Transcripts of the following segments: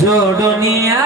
जोडोनिया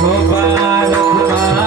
Gopal Kumar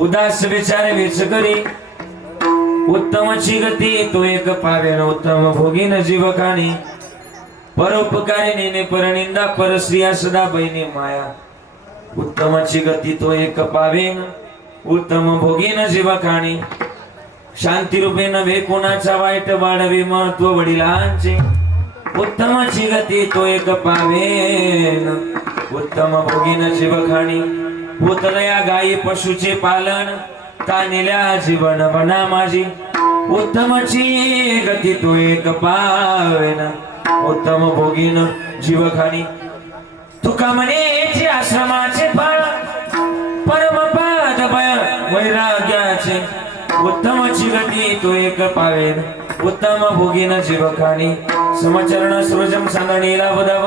उदास विचार vetch करी उत्तमची गती तो एक पावेन उत्तम भोगीन जीवकानी परोपकारी ने परनिंदा परस्त्रिया सदा बहिणी माया उत्तमची गती तो एक पावेन उत्तम भोगीन जीवकानी शांती रूपे नव्हे कोणाचा वाईट वाढवे महत्व वडिलांचे उत्तमची गती तो एक पावेन उत्तम भोगीन जीवकानी पुतळया गायी पशुचे पालन तानिल्या जीवन बना माझी उत्तमची गती तो एक पावेन उत्तम भोगीन जीवखानी तुका म्हणे आश्रमाचे फळ परमपद वैराग्याचे उत्तमची गती तो एक पावेन उत्तम भोगीन जीवखानी समचरण सृजम सांगणीला वदाव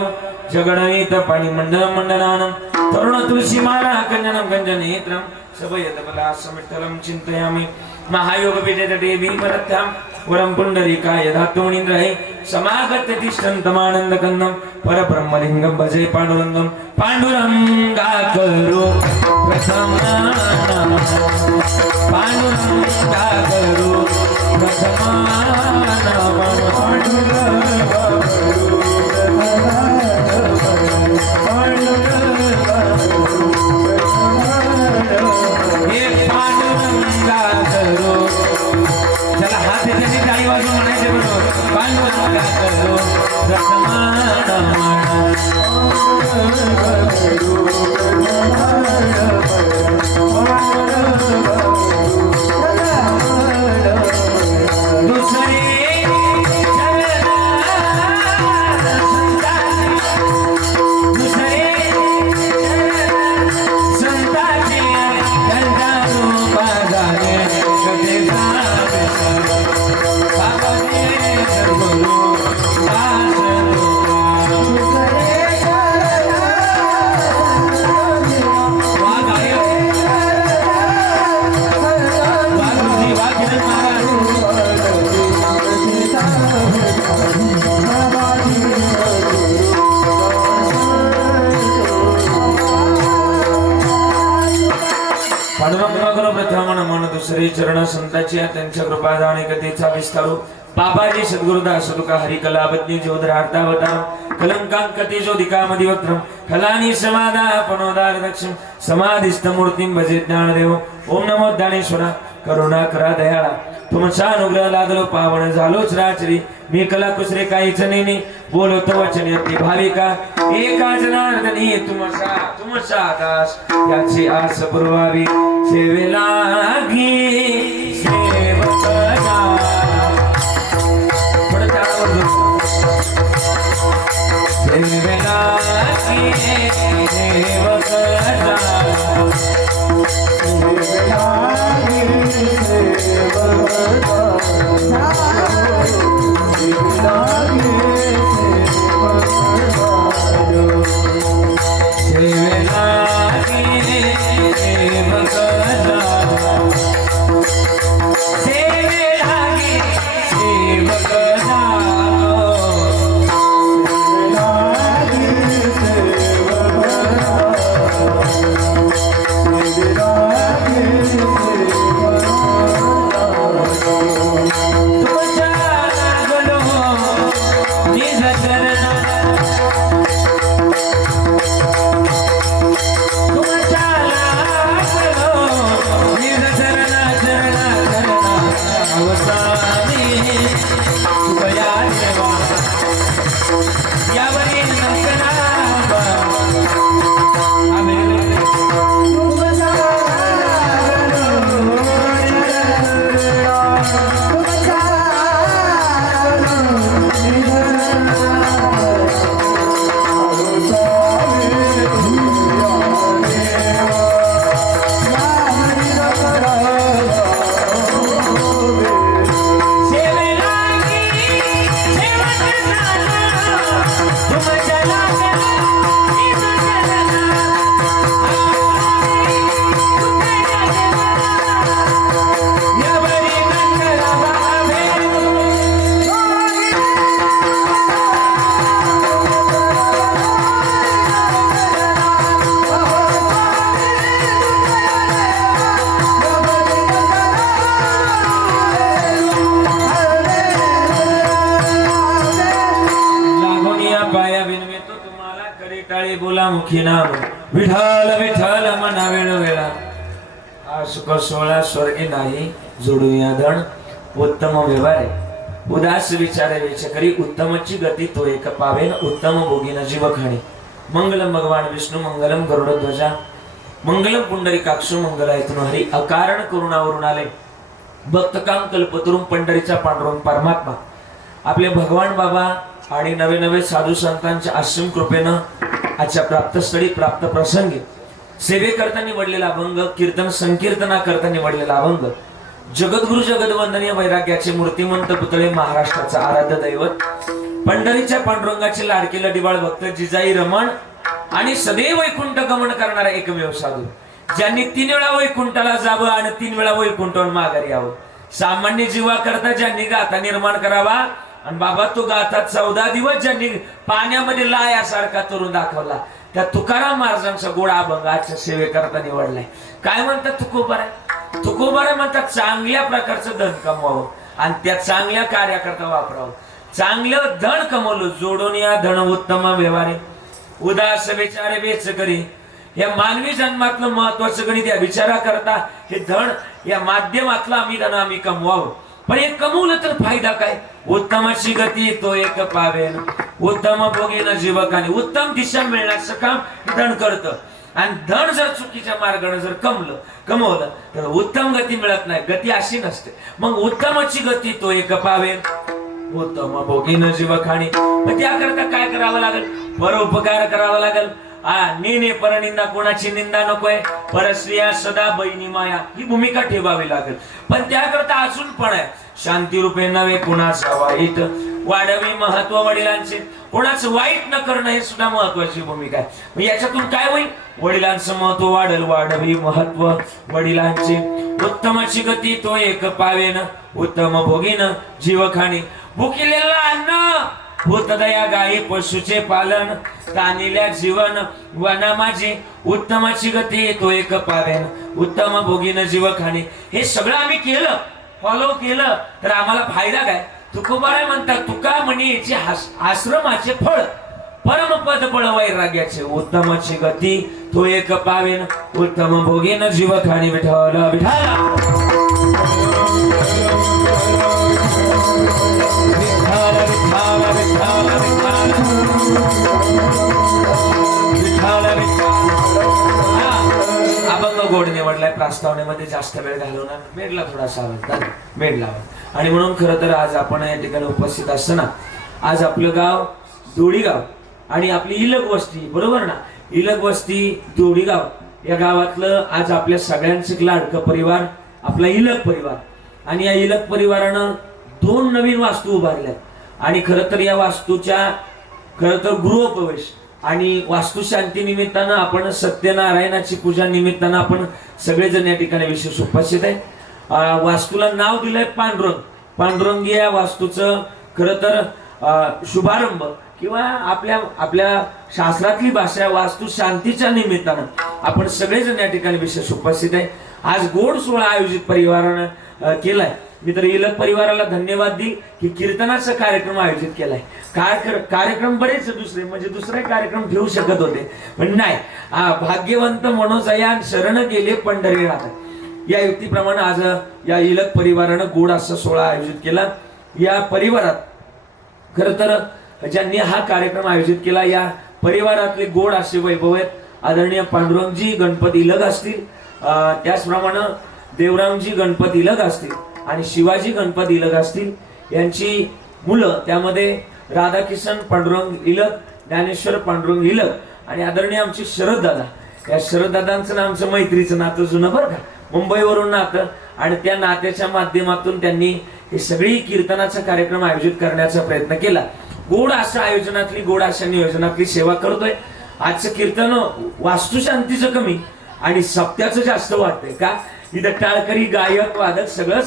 जगणित पाणी मंडल मंडनानं तरुण तुलसी माला कञ्जनं कञ्जनेत्रं सभयतबला समिट्टलं चिन्तयामि महायोग विजयते भीमरथ्यां वरं पुण्डरीकाय धातुमणीन्द्रहे समागत्य तिष्ठन्तमानन्दकन्दं परब्रह्मलिङ्गं भजे पाण्डुरङ्गं पाण्डुरङ्गाकरो प्रथमानमः पाण्डुरङ्गाकरो चला हात त्याची टाळी वाजवून म्हणायचे बरोबर पांडुरंगाकरो पांडुरंगाकरो प्रथमन मन दुसरे चरण संताची त्यांच्या कृपादान कथेचा विस्तारू बाबाजी सद्गुरुदास तुका हरी कलावज्ञ ज्योतिरार्धावतार कलंकां कथे ज्योतिकामदिवक्त्रम कलानी समादा पनोदार दक्षिण समाधिस्थ मूर्तिं भजे ज्ञानदेव ओम नमो ज्ञानेश्वरा करुणाकरा दयाळा तुमचा अनुग्रह लागलो पावन झालोच राचरी मी कला कुसरे काहीच नाही बोलत वचन येते भाविका एका जनार्दनी तुमचा दास याची आस पुरवावी सेवेला घे सेवका थोडं त्यावर सेवेला घे सेवका बोला मुखी नाम विठ्ठल विठ्ठल मना वेळ वेळा हा सुख सोहळा स्वर्गी नाही जोडूया धन उत्तम व्यवहारे उदास विचारे विचकरी उत्तमची गती तो एक पावेन उत्तम भोगीन जीवखाणी मंगलम भगवान विष्णू मंगलम गरुडध्वजा मंगलम पुंडरीकाक्षु मंगलायतनु हरी अकारण करुणावरून आले भक्तकाम कल्पतरुम पंढरीचा पांडुरंग परमात्मा आपले भगवान बाबा आणि नवे नवे साधू संतांच्या असीम कृपेनं आजच्या प्राप्तस्थळी प्राप्त प्रसंगी सेवे करता निवडलेला अभंग कीर्तन संकीर्तना करता निवडलेला अभंग जगद्गुरु जगदवंदनीय वैराग्याचे मूर्तिमंत पुतळे महाराष्ट्राचा आराध्य दैवत पंढरीच्या पांडुरंगाचे लाडके लढीवाळ भक्त जिजाई रमण आणि सदैव वैकुंठ गमन करणारा एकमेव साधू, ज्यांनी 3 वेळा वैकुंठाला जावं आणि 3 वेळा वैकुंठावर माघारी यावं. सामान्य जीवा करता ज्यांनी गाथा निर्माण करावा, आणि बाबा तो गाथा 14 दिवस ज्यांनी पाण्यामध्ये लायासारखा तरुण दाखवला, त्या तुकाराम महाराजांचा गोडा अभंग आजच्या सेवेकरता निवडलाय. काय म्हणतात तुकोबारा? तुकोबारा म्हणतात चांगल्या प्रकारचं धन कमवावं आणि त्या चांगल्या कार्याकरता वापरावं. चांगलं धन कमवलं जोडून या धन उत्तम व्यवहारे, उदास विचारे वेच करी. या मानवी जन्मातलं महत्वाचं गणित या विचारा करता हे धन या माध्यमातलं आम्ही कमवावं. पण हे कमवलं तर फायदा काय? उत्तमाची गती तो एक पावेन, उत्तम भोगीन जीवकाने. उत्तम दिशा मिळण्याचं काम धन करतं. आणि धन जर चुकीच्या मार्गाने जर कमवलं तर उत्तम गती मिळत नाही. गती अशी नसते. मग उत्तमाची गती तो एक पावेन, उत्तम भोगीन जीवकाने. मग त्याकरता काय करावं लागेल? परोपकार करावा लागेल. नेने परनिंदा, कोणाची निंदा नकोय. परस्त्रिया सदा बहिणी माया, ही भूमिका ठेवावी लागेल. पण त्याकरता अजून पण आहे, शांती रूपे नव्हे कुणाचा वाईट, वाढवी महत्व वडिलांचे. कोणाचं वाईट न करणं हे सुद्धा महत्वाची भूमिका आहे. मग याच्यातून काय होईल? वडिलांचं महत्व वाढेल, वाढवी महत्व वडिलांचे. उत्तमाची गती तो एक पावेन, उत्तम भोगीन जीवखाणी. भुकिलेला अन्न होत दया गायी पशुचे पालन, तानिल्या जीवन वना माझी. उत्तमाची गती तो एक पावेन, उत्तम भोगीन जीवखाणी. हे सगळं आम्ही केलं, फॉलो केलं तर आम्हाला फायदा काय? तुकोबारा म्हणतात, तुका म्हणे याचे आश्रमाचे फळ परमपद बळ वैराग्याचे. उत्तमाची गती तो एक पावेन, उत्तम भोगीन जीवखाणी. विठ्ठल विठ्ठल अभंग गोड निवडलाय. प्रस्तावनेमध्ये जास्त वेळ घालवणार, मेडला थोडासा आवाज, मेड लावा. आणि म्हणून खरं तर आज आपण या ठिकाणी उपस्थित असताना, आज आपलं गाव दोडीगाव आणि आपली इलग वस्ती, बरोबर ना? इलग वस्ती दोडीगाव या गावातलं आज आपल्या सगळ्यांचं लाडकं परिवार आपला इलग परिवार. आणि या इलग परिवारानं 2 नवीन वास्तू उभारल्या. आणि खरं तर या वास्तूच्या गृहप्रवेश आणि वास्तुशांती निमित्तानं आपण सत्यनारायणाची पूजा निमित्तानं आपण सगळेजण या ठिकाणी विशेष उपस्थित आहे. वास्तूला नाव दिलंय पांडुरंग. पांडुरंग या वास्तूचं खरं तर शुभारंभ किंवा आपल्या शास्त्रातली भाषा वास्तू शांतीच्या निमित्तानं आपण सगळेजण या ठिकाणी विशेष उपस्थित आहे. आज गोड सोहळा आयोजित परिवारानं केलाय. मी तर इलग परिवाराला धन्यवाद देईन की कीर्तनाचा कार्यक्रम आयोजित केलाय. कार्यक्रम बरेच दुसरे कार्यक्रम ठेवू शकत होते, पण नाही. भाग्यवंत मनोजयान शरण गेले पंढरी राहतात, या युक्तीप्रमाणे आज या इलग परिवारानं गोड असा सोहळा आयोजित केला. या परिवारात खरं तर ज्यांनी हा कार्यक्रम आयोजित केला, या परिवारातले गोड असे वैभव आहेत. आदरणीय पांडुरंगजी गणपती इलग असतील, त्याचप्रमाणे देवरामजी गणपती इलग असतील आणि शिवाजी गणपती इलग असतील. यांची मुलं, त्यामध्ये राधाकिशन पांडुरंग इलग, ज्ञानेश्वर पांडुरंग इलग आणि आदरणीय आमचे शरद दादा. या शरद दादांचं आमचं मैत्रीचं नातं जुनं बरं का, मुंबईवरून नातं. आणि त्या नात्याच्या माध्यमातून त्यांनी हे सगळी कीर्तनाचा कार्यक्रम आयोजित करण्याचा प्रयत्न केला. गोड अशा आयोजनातली, गोड अशा नियोजनातली सेवा करतोय. आजचं कीर्तन वास्तुशांतीचं कमी आणि सप्त्याचं जास्त वाटतंय का? इथं टाळकरी, गायक, वादक सगळं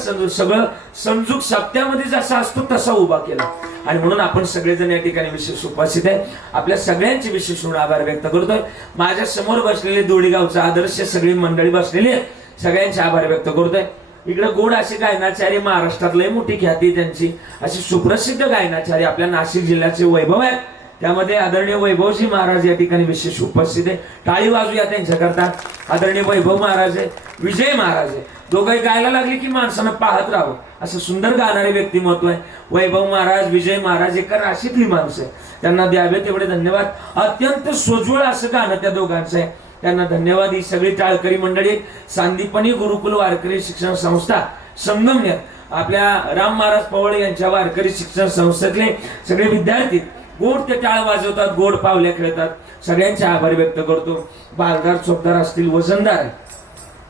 समजूक सप्त्यामध्ये जसा असतो तसा उभा केला. आणि म्हणून आपण सगळेजण या ठिकाणी विशेष उपस्थित आहे. आपल्या सगळ्यांचे विशेष आभार व्यक्त करतोय. माझ्या समोर बसलेले दोडीगावचा आदर्श सगळी मंडळी बसलेली आहे, सगळ्यांचे आभार व्यक्त करतोय. इकडे गोड असे गायनाचार्य, महाराष्ट्रात लय मोठी ख्याती त्यांची, अशी सुप्रसिद्ध गायनाचार्य आपल्या नाशिक जिल्ह्याचे वैभव आहेत. त्यामध्ये आदरणीय वैभवजी महाराज या ठिकाणी विशेष उपस्थित आहे. टाळी वाजूया त्यांच्याकरता. आदरणीय वैभव महाराज आहे, विजय महाराज आहे. दोघंही गायला लागले की माणसानं पाहत राहावं, असं सुंदर गाणारे व्यक्तिमत्व आहे. वैभव महाराज, विजय महाराज एका राशीतली माणसं आहे. त्यांना द्यावे तेवढे धन्यवाद. अत्यंत सोज्वळ असं गाणं त्या दोघांचं आहे, त्यांना धन्यवाद. ही सगळी टाळकरी मंडळी, सांदीपनी गुरुकुल वारकरी शिक्षण संस्था संगमनेर, आपल्या राम महाराज पवळ यांच्या वारकरी शिक्षण संस्थेतले सगळे विद्यार्थी गोड ते टाळ वाजवतात, गोड पावल्या खेळतात. सगळ्यांचे आभार व्यक्त करतो. बालदार, चोपदार असतील, वजनदार,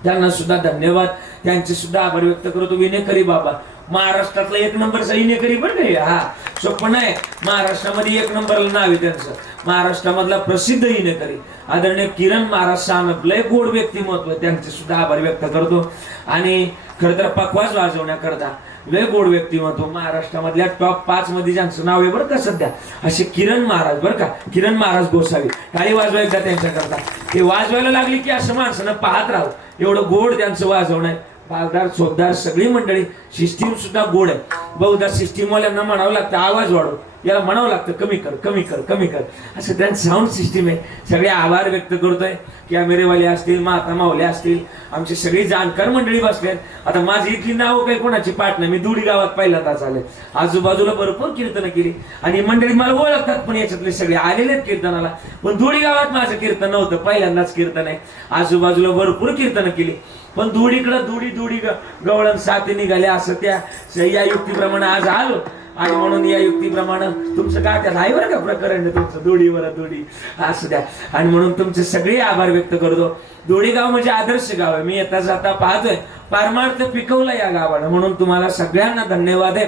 त्यांना सुद्धा धन्यवाद, त्यांचे सुद्धा आभार व्यक्त करतो. विनेकरी बाबा, महाराष्ट्रातला 1 नंबरचा इनेकरी पण नाही. हा सोपं नाही. महाराष्ट्रामध्ये 1 नंबरला नाव आहे त्यांचं. महाराष्ट्रामधला प्रसिद्ध इनेकरी आदरणीय किरण महाराज सानप, लय गोड व्यक्तिमत्व, त्यांचे सुद्धा आभार व्यक्त करतो. आणि खरं तर पखवाज वाजवण्याकरता लय गोड व्यक्तिमत्व महाराष्ट्रामधल्या टॉप 5 मध्ये ज्यांचं नाव आहे बरं का सध्या, असे किरण महाराज बरं का, किरण महाराज गोसावी. टाळी वाजवा एकदा त्यांच्याकरता. ते वाजवायला लागली की असं माणसानं पाहत राहू, एवढं गोड त्यांचं वाजवणं आहे. बागदार चोपदार सगळी मंडळी, सिस्टीम सुद्धा गोड आहे. बहुधा सिस्टीमवाल्यांना म्हणावं लागतं आवाज वाढव, याला म्हणावं लागतं कमी कर कमी कर कमी कर, असं त्यांचं साऊंड सिस्टीम आहे. सगळे आभार व्यक्त करतोय. कॅमेरेवाले असतील, माता मावले असतील, आमची सगळी जाणकार मंडळी बसले. आता माझी इथली नावं काही कोणाची पाठ नाही. मी दुडी गावात पहिल्यांदाच आले. आजूबाजूला भरपूर कीर्तनं केली आणि मंडळी मला ओळखतात, पण याच्यातले सगळे आलेले आहेत कीर्तनाला. पण दुडी गावात माझं कीर्तन नव्हतं, पहिल्यांदाच कीर्तन आहे. आजूबाजूला भरपूर कीर्तनं केली, पण दुडीकडं दुडी गवळण साथी निघाले असं त्या या युक्तीप्रमाणे आज आलो. आणि म्हणून या युक्तीप्रमाणे तुमचं काय त्यात आहे बरं का प्रकरण तुमचं, दुडीवर दुडी असू द्या. आणि म्हणून तुमचे सगळे आभार व्यक्त करतो. दोडी गाव म्हणजे आदर्श गाव आहे. मी येता जाता पाहतोय पारमार्थ पिकवला या गावानं, म्हणून तुम्हाला सगळ्यांना धन्यवाद आहे.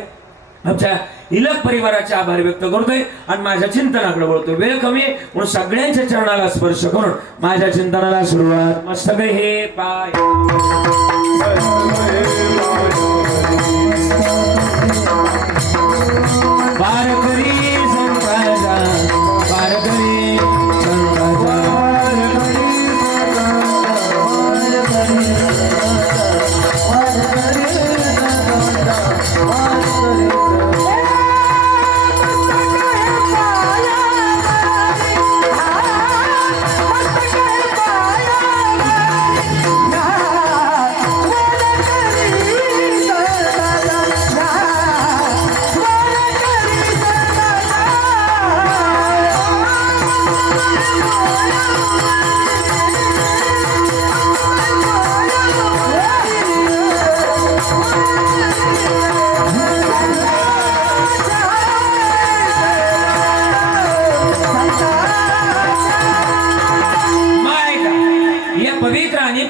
आमच्या इलक परिवाराचे आभार व्यक्त करतोय आणि माझ्या चिंतनाकडे वळतोय. वेळ कमी आहे म्हणून सगळ्यांच्या चरणाला स्पर्श करून माझ्या चिंतनाला सुरुवात. मग सगळे हे पाय वारकरी संताचा, वारकरी संताचा,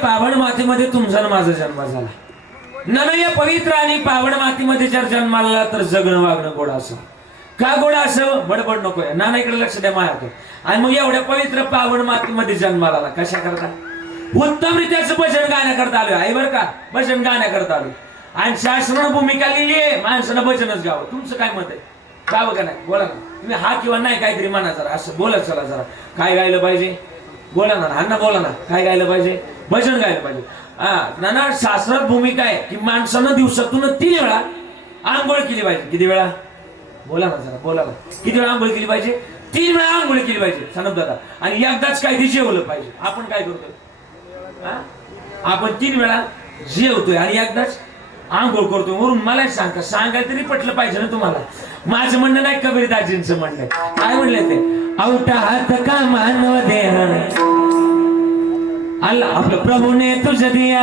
पावन मातीमध्ये तुमचा आणि माझा जन्म झाला. नन या पवित्र आणि पावन मातीमध्ये जर जन्माला तर जगणं वागणं गोड असं. का गोड असं? बडबड नकोय. नाना इकडे लक्ष द्या माझ्या. आणि मग एवढ्या पवित्र पावन मातीमध्ये जन्माला कशा करता? उत्तम रित्याचं भजन गाण्याकरता आलोय आहे बरं का. भजन गाण्याकरता आलोय आणि शासनानं भूमिका लिहिली आहे माणसानं भजनच गावं. तुमचं काय मत आहे? गावं का नाही? बोला ना तुम्ही. हा किंवा नाही काहीतरी म्हणा जरा, असं बोला चला जरा. काय गायलं पाहिजे? बोला ना. हा ना बोला ना. काय गायलं पाहिजे? भजन गायला पाहिजे. नाना शास्त्रात भूमिका आहे की माणसानं दिवसातून 3 वेळा आंघोळ केली पाहिजे. किती वेळा? बोला ना जरा, बोला ना. किती वेळा आंघोळ केली पाहिजे? 3 वेळा आंघोळ केली पाहिजे सनप दादा. आणि एकदाच काय ते जेवलं पाहिजे. आपण काय करतोय? आपण 3 वेळा जेवतोय आणि एकदाच आंघोळ करतोय. वरून मला सांगायला तरी पटलं पाहिजे ना तुम्हाला. माझं म्हणणं नाही, कबीरदाजींचं म्हणणं. काय म्हणलं ते? औटा हात का मानव देह अल्लाह आपलं प्रभु ने तुझ दिया,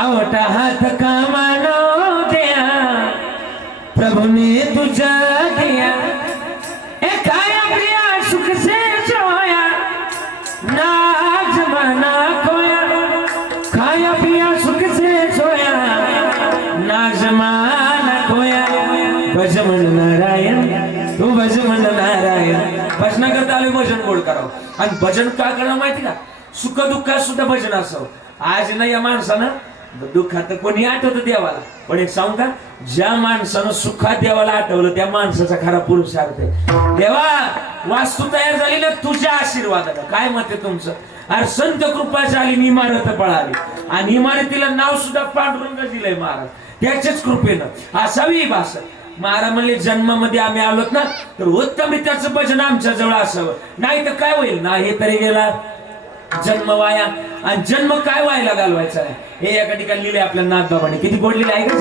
आवटा हाथ का मानो दिया, प्रभु ने तुझ दिया. ए खाया पिया सुख से सोया, ना जमाना खोया. खाया पिया सुख से सोया, ना जमाना खोया. भज मन नारायण, तू भज मन नारायण. भजना करता आले भजन गोड करावं. आणि भजन का करावं माहिती का? सुख दुःखात सुद्धा भजन असावं. आज ना या माणसानं दुःखात कोणी आठवतं देवाला, पण एक सांगू का? ज्या माणसानं सुखात देवाला आठवलं त्या माणसाचा खरा पुरुषार्थ आहे. देवा वास्तू तयार झाली ना तुझ्या आशीर्वादाला. काय मत आहे तुमचं? अरे संत कृपा झाली, इमारत पळाली आणि इमारतीला नाव सुद्धा पांडुरंग दिलंय महाराज. त्याच्याच कृपेनं असावी ही भाषा. महाराज म्हणले जन्मामध्ये आम्ही आलोत ना तर उत्तम रित्याचं भजन आमच्या जवळ असावं. नाही तर काय होईल ना, हे तरी गेला जन्म वाया. आणि जन्म काय व्हायला घालवायचा आहे हे एका ठिकाणी लिहिले आपल्या नाथबाबांनी. किती गोड लिहिलं आहे का?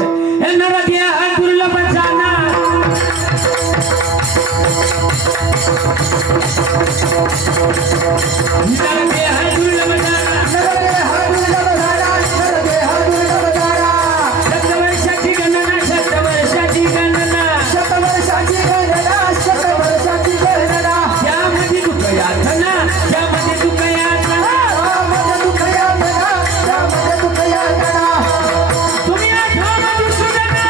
दुर्लभ जाना तुम्ही आठवा मधुसूदना.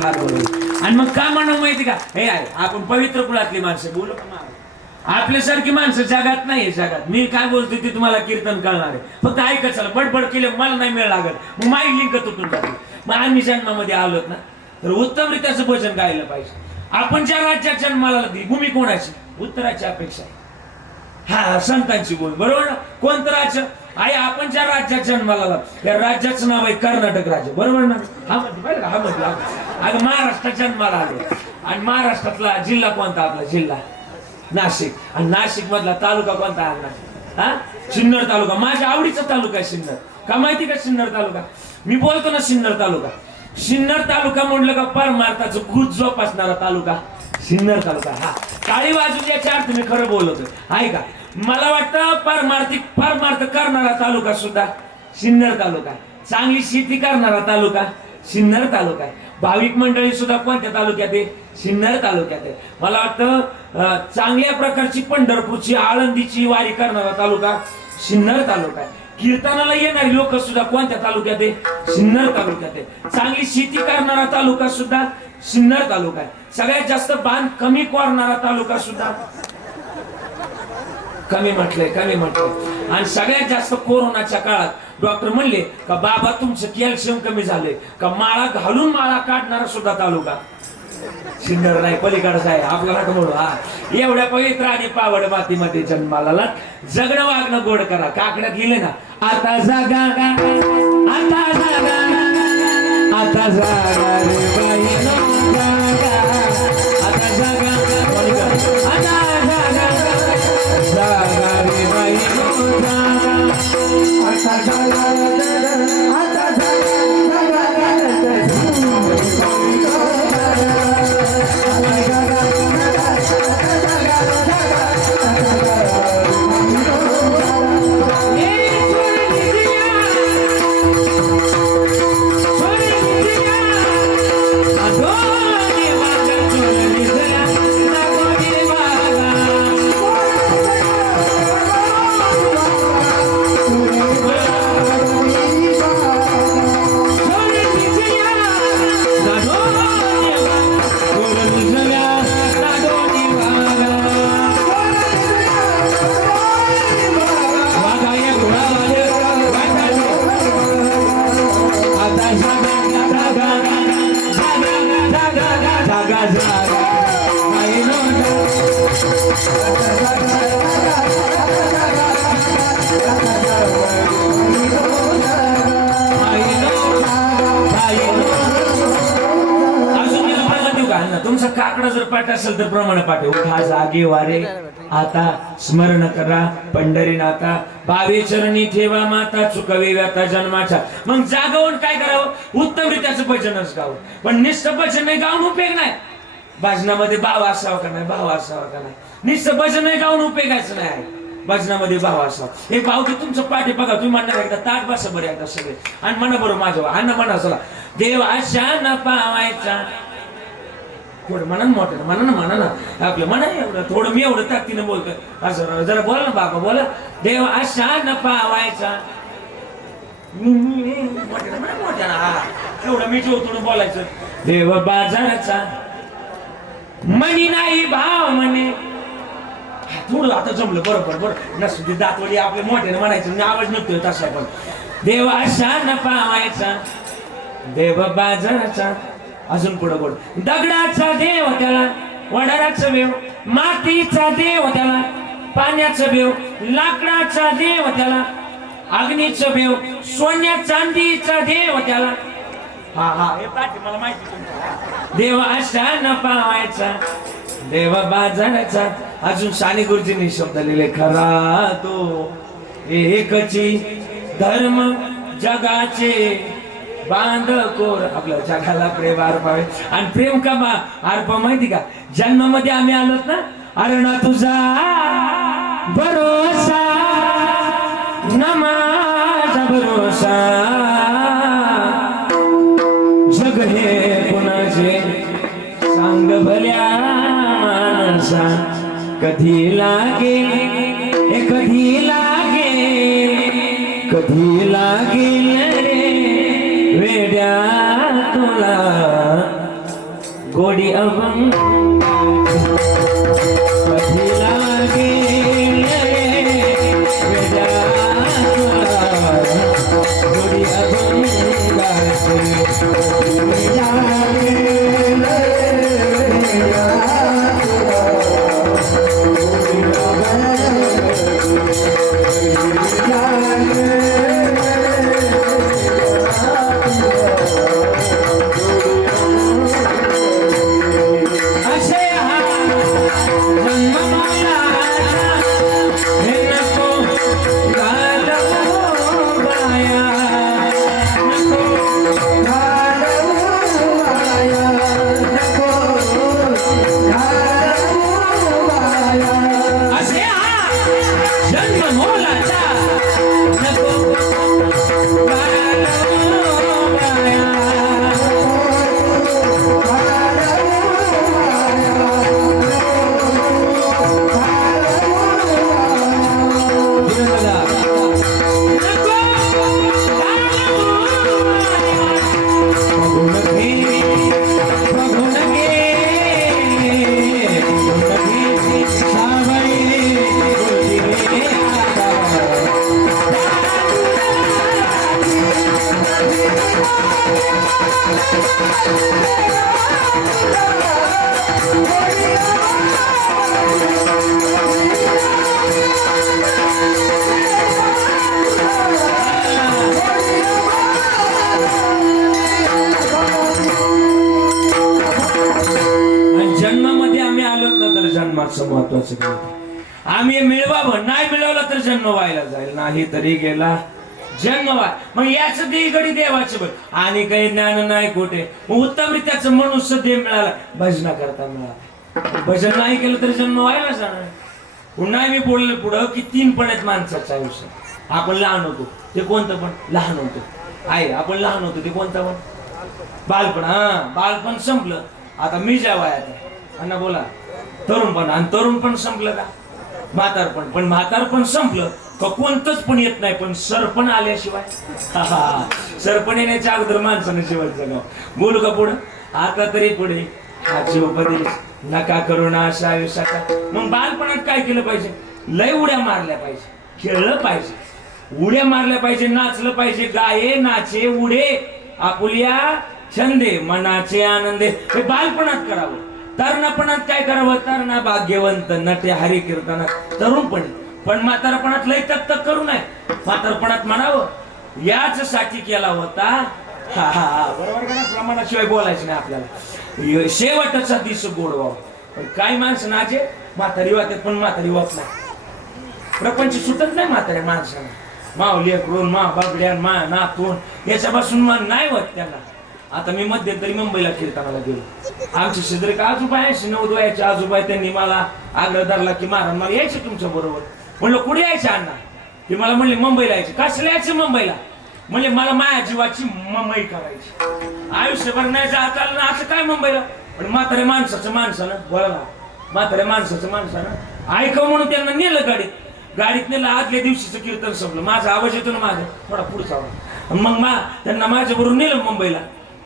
फार बरोबर. आणि मग का म्हणून माहिती का, हे आहे आपण पवित्र कुळातली माणसं बोलू का मागं? आपल्यासारखी माणसं जगात नाही. जगात मी काय बोलतोय ते तुम्हाला कीर्तन कळणार आहे, फक्त ऐकत चला. बडबड केले मला नाही मिळ लागत, मग माई लिंक तुटून जाते. मग आम्ही जन्मामध्ये आलोत ना, तर उत्तमरित्याचं भजन गायलं पाहिजे. आपण ज्या राज्यात जन्माला लागली भूमी कोणाची? उत्तराची अपेक्षा आहे. हा संतांची बोल बरोबर ना. कोणतं राज्य आहे? आपण ज्या राज्यात जन्माला आला त्या राज्याचं नाव आहे कर्नाटक राज्य, बरोबर ना. हा मध्ये पाहिलं का, हा मध्ये अगं महाराष्ट्रात जन्माला आले. आणि महाराष्ट्रातला जिल्हा कोणता? आपला जिल्हा नाशिक. आणि नाशिक मधला तालुका कोणता आणला? हा सिन्नर तालुका. माझ्या आवडीचा तालुका आहे सिन्नर. का माहिती का सिन्नर तालुका? मी बोलतो ना सिन्नर तालुका. सिन्नर तालुका म्हणलं का परमार्थाचं गुज जोपासणारा तालुका सिन्नर तालुका. हा काळी बाजू याच्या अर्थ मी खरं बोलतोय, आहे का? मला वाटतं परमार्थ करणारा तालुका सुद्धा सिन्नर तालुका. चांगली शेती करणारा तालुका सिन्नर तालुका आहे. भाविक मंडळी सुद्धा कोणत्या तालुक्यात आहे? सिन्नर तालुक्यात आहे. मला वाटतं चांगल्या प्रकारची पंढरपूरची आळंदीची वारी करणारा तालुका सिन्नर तालुका आहे. कीर्तनाला येणारी लोक सुद्धा कोणत्या तालुक्यात आहे? सिन्नर तालुक्यात आहे. चांगली शेती करणारा तालुका सुद्धा सिन्नर तालुका आहे. सगळ्यात जास्त बांध कमी करणारा तालुका सुद्धा कमी म्हटलंय. आणि सगळ्यात जास्त कोरोनाच्या काळात डॉक्टर म्हणले का बाबा तुमचं कॅल्शियम कमी झालंय का, माळा घालून माळा काढणारा सुद्धा तालुका सिन्नर नाही, पलीकडचा आहे. आपल्याला का म्हणू, हा एवढ्या पवित्र आणि पावड मातीमध्ये जन्माला जगणं वागणं गोड करा. काकड्यात लिहिले ना, आता जागा आता जागा आता जागा रे बाई जागा आता जागा आता जागा जागा रे बाई जागा आता जागा आता तुमचा काकडा जर पाठ असेल तर प्रमाण पाठ. उठा जागे वारे आता स्मरण करा पंढरीनाथा, भावे चरणी ठेवा माता, चुकवे व्यथा जन्माच्या. मग जागवून काय करावं? उत्तमरित्याचं भजनच गावं. पण निस्तं भजन नाही गाऊन उपयोग नाही. भजनामध्ये भाव असावा का नाही? भाव असावा का नाही? निस्तं भजन नाही गाऊन उपयोगाचं नाही. भजनामध्ये भाव असावा. हे भाव की तुमचं पाठी बघा, तुम्ही म्हणणार एकदा ताट बसा बरं एकदा सगळे आणि म्हणा बरोबर माझं अन्न म्हणा. चला देव आशा न पावायचा थोडं म्हणा मोठं म्हणा ना आपलं म्हणा एवढं थोडं मी एवढं ताकदीनं बोलतोय असं जरा बोला ना बाबा बोला. देव आशा न पावायचा मोठ्या एवढं मी थोडं बोलायचं. देव बाजाराचा मनी नाही भाव म्हणे. थोडं आता जमलं बरोबर बरं नसू ते दातवडी आपल्या मोठ्याने म्हणायचं आवाज नसतोय तसा. पण देव आशा न पावायचा देव बाजाराचा. अजून पुढे बोल. दगडाचा देव त्याला वडाराचा देव, मातीचा देव त्याला पाण्याचा देव, लाकडाचा देव त्याला अग्नीचा देव, सोन्या चांदीचा देव त्याला. हा हा हे पाठी मला माहिती. देव आशा न पावायचा देव बाजाराचा. अजून साने गुरुजींनी शब्द लिहिले. खरा तो एकची धर्म जगाचे बांधकोर. आपल्या जगाला प्रेम अर्पावे. आणि प्रेम का अर्प माहिती का? जन्मामध्ये आम्ही आलोत ना, अरे ना तुझा भरोसा न माझा भरोसा, जग हे कुणाचे सांग भल्या माणसा. कधी लागेल हे कधी लागेल कधी लागेल रे वेड्या तुला गोडी अभंग कधी लागेल गोडी जन्माचं महत्वाचं काय आम्ही मिळवावं नाही मिळवलं तर जन्म व्हायला जाईल नाही तरी गेला जन्म व्हाय मग याच देगडी देवाचं बघ आणि काही ज्ञान नाही कुठे उत्तमरित्याचं मनुष्य देह मिळाला भजना करता मिळाला भजन नाही केलं तर जन्म व्हायला जाणार पुन्हा मी बोलले पुढं की 3 पण आहेत माणसाचं आयुष्य आपण लहान होतो ते कोणतं पण लहान होतो आहे आपण लहान होतो ते कोणतं पण बालपण बालपण संपलं आता मी ज्या वयात आहे अण्णा बोला तरुणपण आणि तरुणपण संपलं का म्हातारपण पण म्हातारपण संपलं का कोणतंच पण येत नाही पण सरपण आल्याशिवाय सरपण येण्याच्या अगोदर माणसाने शेवटचं गाव बोलू का पुढं आता तरी पुढे आजची उपदेश नका करू ना अशा आयुष्याचा मग बालपणात काय केलं पाहिजे लय उड्या मारल्या पाहिजे खेळलं पाहिजे उड्या मारल्या पाहिजे नाचलं पाहिजे गाये नाचे उडे आपुल्या छंदे मनाचे आनंदे हे बालपणात करावं तरुणपणात काय करावं तरुणा भाग्यवंत नटे हरी कीर्तनात तरुणपणी पण म्हातारपणात लय तक करू नये म्हातारपणात म्हणावं याच साठी केला होता बरोबर का प्रमाणाशिवाय बोलायचं नाही आपल्याला शेवटचा दिस गोडवा पण काही माणसं नाचे म्हातारी वाटत पण म्हातारी वाट नाही प्रपंच सुटत नाही म्हाताऱ्या माणसाला मावली करून मा बाबड्यान मा नातून याच्यापासून मान नाही होत त्यांना आता मी मध्यंतरी मुंबईला कीर्तनाला गेलो आमचे शेजारी का आजोबा आहे 90 वयाचे आजोबा त्यांनी मला आग्रह धरला की महाराज मला यायचं तुमच्या बरोबर म्हणलं कुठे यायचं अण्णा ते मला म्हणले मुंबईला यायचं कसं यायचं मुंबईला म्हणजे मला माझ्या जीवाची ममई करायची आयुष्यभर नाही जाता आलं ना असं काय मुंबईला पण म्हाताऱ्या माणसानं बोला ना म्हाताऱ्या माणसानं ऐकावं म्हणून त्यांना नेलं गाडीत नेलं आदल्या दिवशीचं कीर्तन संपलं माझा आवाज येतो ना माझा थोडा पुढचा आवाज मग त्यांना माझ्या बरोबर नेलं मुंबईला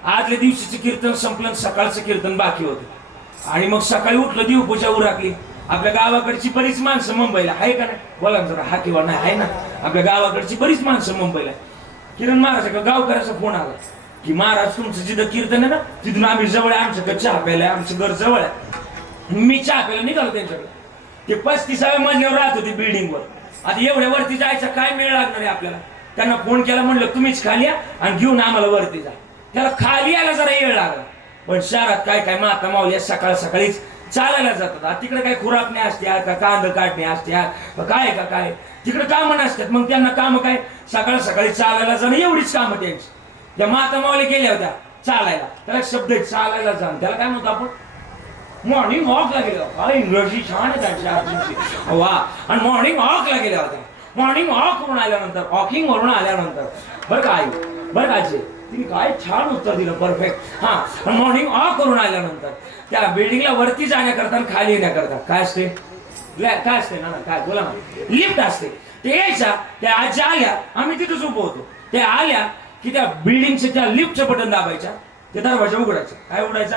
आदल्या दिवशीचं कीर्तन संपलं सकाळचं कीर्तन बाकी होतं आणि मग सकाळी उठलं देवपूजा उरकली आपल्या गावाकडची बरीच माणसं मुंबईला आहे का नाही बोला जरा हा किंवा नाही आहे ना आपल्या गावाकडची बरीच माणसं मुंबईला किरण महाराज गावकऱ्याचा फोन आला की महाराज तुमचं जिथं कीर्तन आहे ना तिथून आम्ही जवळ आहे आमच्याकडे चहा प्यायला आमचं घर जवळ आहे मी चहा प्यायला निघालो त्यांच्याकडे ते 35व्या मजल्यावर राहत होते बिल्डिंगवर आता एवढ्या वरती जायचा काय मेळ लागणार आहे आपल्याला त्यांना फोन केला म्हणलं तुम्हीच खाली या आणि घेऊन आम्हाला वरती जा त्याला खाली यायला जरा वेळ लागला पण शहरात काय काय माता मावल्या सकाळीच चालायला जातात तिकडे काय खुरापणे असत्या का कांद काढणे असत्या काय तिकडे कामं नसतात मग त्यांना काम काय सकाळी चालायला जाणं एवढीच कामं त्यांची त्या माता मावल्या गेल्या होत्या चालायला त्याला शब्द चालायला जाणं त्याला काय म्हणतो आपण मॉर्निंग वॉकला गेल्या होत्या इंग्रजी छान आहे त्यांची वा आणि मॉर्निंग वॉकला गेल्या होत्या मॉर्निंग वॉक करून आल्यानंतर वॉकिंग वरून आल्यानंतर बरं का तिने काय छान उत्तर दिलं परफेक्ट आणि मॉर्निंग वॉक करून आल्यानंतर त्या बिल्डिंगला वरती जाण्याकरता आणि खाली येण्याकरता काय असते ना काय बोला ना लिफ्ट असते ते यायच्या त्या आजी आल्या आम्ही तिथेच उभं होतो त्या आल्या की त्या बिल्डिंगच्या त्या लिफ्टचं बटन दाबायच्या ते दरवाजा उघडायचा काय उघडायचा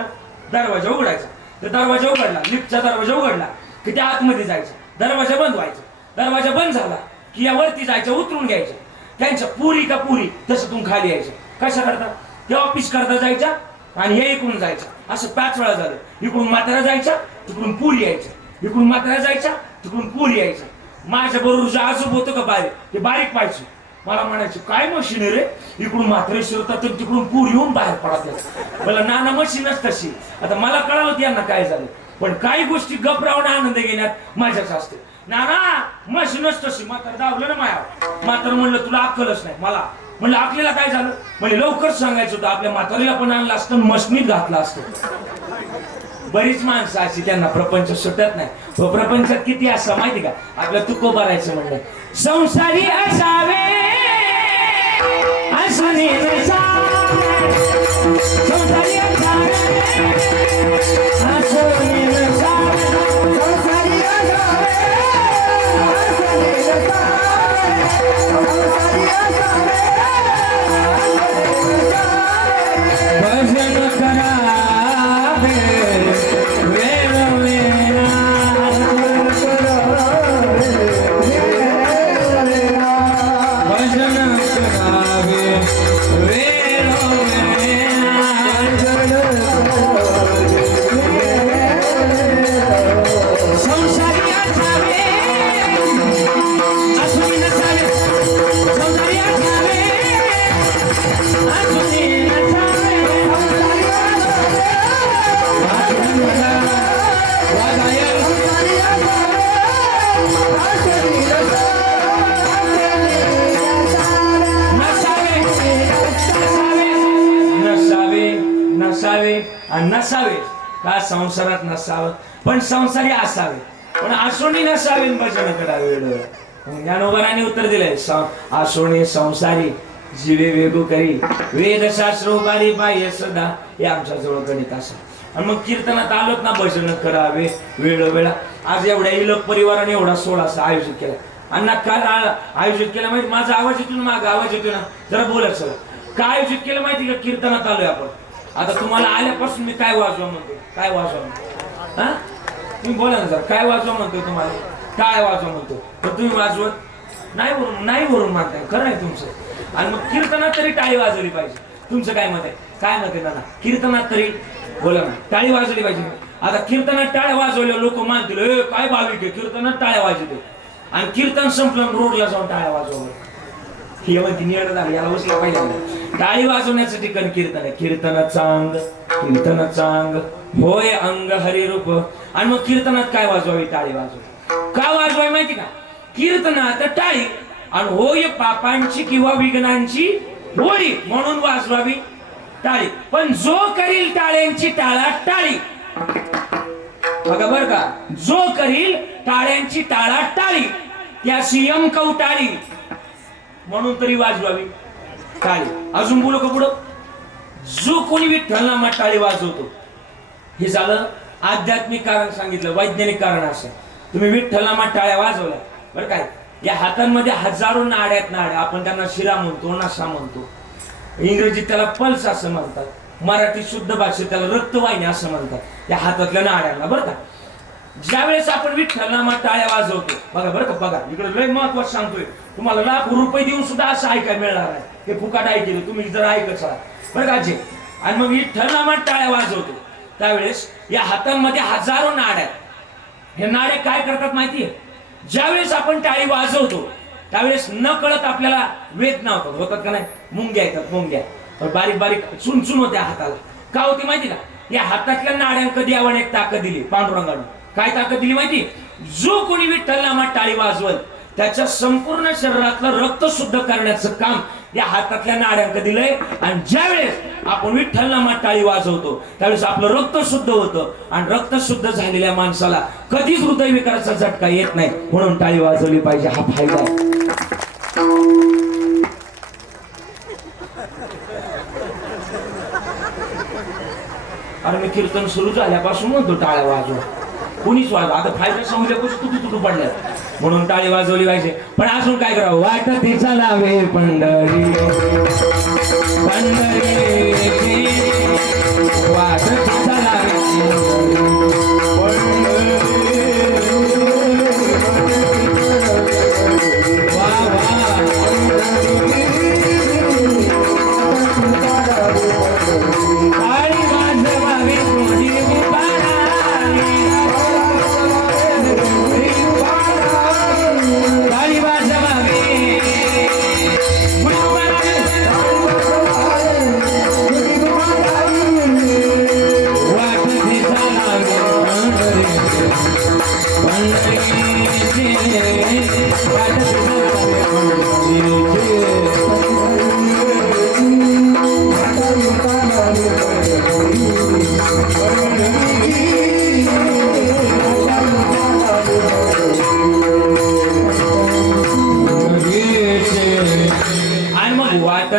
दरवाजा उघडायचा. तर दरवाजा उघडला, लिफ्टचा दरवाजा उघडला की त्या आतमध्ये जायचं, दरवाजा बंद व्हायचा. दरवाजा बंद झाला की या वरती जायचं, उतरून घ्यायचं. त्यांच्या पुरी का पुरी तसं तुम खाली यायचं. कशा करता? ते ऑफिस करता जायच्या आणि हे इकडून जायचं. असं 5 वेळा झालं. इकडून म्हातारा जायचा, तिकडून पुरी यायचं, इकडून म्हातारा जायचा, तिकडून पुरी यायचं. माझ्या बरोबर जे आजोब होतं का बारीक, ते बारीक पाहिजे. मला म्हणायचे काय मशीन आहे रे, इकडून म्हातारे शिरतात तर तिकडून पूर येऊन बाहेर पडतात. मला नाना मशीनच तशी. आता मला कळालं की यांना काय झालं, पण काही गोष्टी गप राहून आनंद घेण्यात माझ्याच असते. नाना मशीनच तशी. म्हातार दावलं ना माया. म्हातार म्हणलं तुला अक्कलच नाही. मला म्हणलं अकलेला काय झालं? म्हणजे लवकर सांगायचं होतं, आपल्या म्हातारीला पण आणलं असतं, मशनीत घातलं असतं. बरीच माणसं अशी त्यांना प्रपंच सुटत नाही. तो प्रपंचात किती असं माहिती का? आपलं तुको भरायचं म्हणलं, संसारी असावे असणे नसावे, संसारी असावे असणे नसावे, संसारी असावे असणे नसावे, संसारी असावे भजन करावे नसावे का संसारात नसावं, पण संसारी असावे, पण आसोनी नसावे, भजन करावे. ज्ञानोबराने उत्तर दिलंय, आसोनी संसारी जीवे वेगू करी, वेदशास्त्र उभारी पाहिजे सदा, हे आमच्या जवळ गणित असं. आणि मग कीर्तनात आलोत ना, भजन करावे वेळोवेळा. आज एवढ्या इलक परिवाराने एवढा 16 आयोजित केला. अण्णा काय आयोजित केलं माहिती? माझा आवाज येतो ना, मागा आवाज येतो ना, जरा बोलायचं. काय आयोजित केलं माहिती का? कीर्तनात आलोय आपण. आता तुम्हाला आल्यापासून मी काय वाजवा म्हणतो, काय वाजवा म्हणतो, हा तुम्ही बोला ना जरा, काय वाजवा म्हणतोय तुम्हाला? काय वाजवा म्हणतो, तर तुम्ही वाजवत नाही वरून मानताय. खरं आहे तुमचं. आणि मग कीर्तनात तरी टाळी वाजवली पाहिजे. तुमचं काय मत आहे? काय मत आहे नाना? कीर्तनात तरी बोला ना, टाळी वाजवली पाहिजे. आता कीर्तनात टाळ्या वाजवल्या लोक मानतील, काय भाविक आहे कीर्तनात टाळ्या वाजवते. आणि कीर्तन संपलं रोडला जाऊन टाळ्या वाजवलं, ही म्हणती नियड झाली, याला उचला पाहिजे. टाळी वाजवण्याचं ठिकाण कीर्तन आहे. कीर्तन चांग होय अंग हरिरूप. आणि मग कीर्तनात काय वाजवावी? टाळी वाजवावी. का वाजवावी माहिती का? कीर्तनात टाळी आणि होय पापांची किंवा विघ्नांची होळी म्हणून वाजवावी टाळी. पण जो करील टाळ्यांची टाळात टाळी, बघा बर का, जो करील टाळ्यांची टाळात टाळी त्याशी यम कवटाळी म्हणून तरी वाजवावी टाळी. अजून बोलू का पुढं? जो कोणी विठ्ठल नामात टाळी वाजवतो, हे झालं आध्यात्मिक कारण सांगितलं. वैज्ञानिक कारण असं, तुम्ही विठ्ठल नामात टाळ्या वाजवल्या बरं काय, या हातांमध्ये हजारो नाड्यात नाड्या, आपण त्यांना शिरा म्हणतो, नसा म्हणतो. इंग्रजीत त्याला पल्स असं म्हणतात, मराठी शुद्ध भाषेत त्याला रक्तवाहिनी असं म्हणतात, या हातातल्या नाड्यांना बरं का. ज्यावेळेस आपण विठ्ठल नामात टाळ्या वाजवतो, बघा बरं का, बघा इकडे लय महत्वाचं सांगतोय तुम्हाला, लाखो रुपये देऊन सुद्धा असं ऐकायला मिळणार आहे. हे फुकाट ऐकलं तुम्ही जर ऐकत असाल बरं का जे. आणि मग विठ्ठल नामात टाळ्या वाजवतो त्यावेळेस या हातांमध्ये हजारो नाड्या. हे नाडे काय करतात माहितीये? ज्यावेळेस आपण टाळी वाजवतो त्यावेळेस न कळत आपल्याला वेदना होतात का नाही? मुंग्या येतात, मुंग्या बारीक बारीक चुनचुन होत्या हाताला. का होती माहिती का? या हातातल्या नाड्यां कधी आपण एक ताकद दिली पांडुरंगाने. काय ताकद दिली माहिती? जो कोणी विठ्ठल नामात टाळी वाजवत त्याच्या संपूर्ण शरीरातलं रक्त शुद्ध करण्याचं काम या हातातल्या नाड्यांक दिलंय. आणि ज्यावेळेस आपण विठ्ठल नामात टाळी वाजवतो त्यावेळेस आपलं रक्त शुद्ध होतं. आणि रक्त शुद्ध झालेल्या माणसाला कधीच हृदयविकाराचा झटका येत नाही. म्हणून टाळी वाजवली पाहिजे, हा फायदा आहे. अरे मी कीर्तन सुरू झाल्यापासून म्हणतो टाळ्या वाजवा, कुणीच वाजवा. आता फायदा सांगल्यापासून तुटू पडल्या म्हणून टाळी वाजवली पाहिजे. पण अजून काय करावं? वाटते चलावे पंढरी पंढरी वाटते चलावे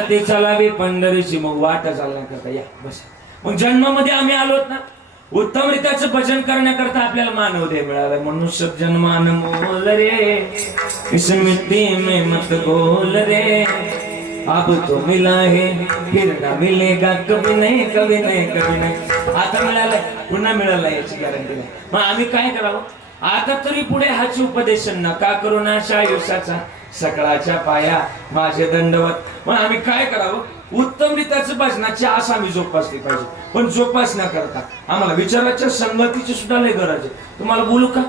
चालते चलावे पंढरीची मग वाट चालणार करता या बस. मग जन्मामध्ये आम्ही आलोत ना उत्तम रीताचं भजन करण्याकरता आपल्याला मानव देह मिळाला. मनुष्य जन्मान मोल रे इस मिट्टी में मत बोल रे अब तो मिला है फिर ना मिलेगा कभी नाही कभी नाही कभी नाही. आता मिळालंय पुन्हा मिळालं याची गॅरंटी नाही. मग आम्ही काय करावं आता तरी पुढे हाची उपदेश नका करू नाशा आयुष्याचा सकळाच्या पाया माझे दंडवत. मग आम्ही काय करावं उत्तम रीताचं भजनाची आस आम्ही जोपासली पाहिजे. पण जोपासना करता आम्हाला विचाराच्या संगतीची सुद्धा लय गरज आहे. तुम्हाला बोलू का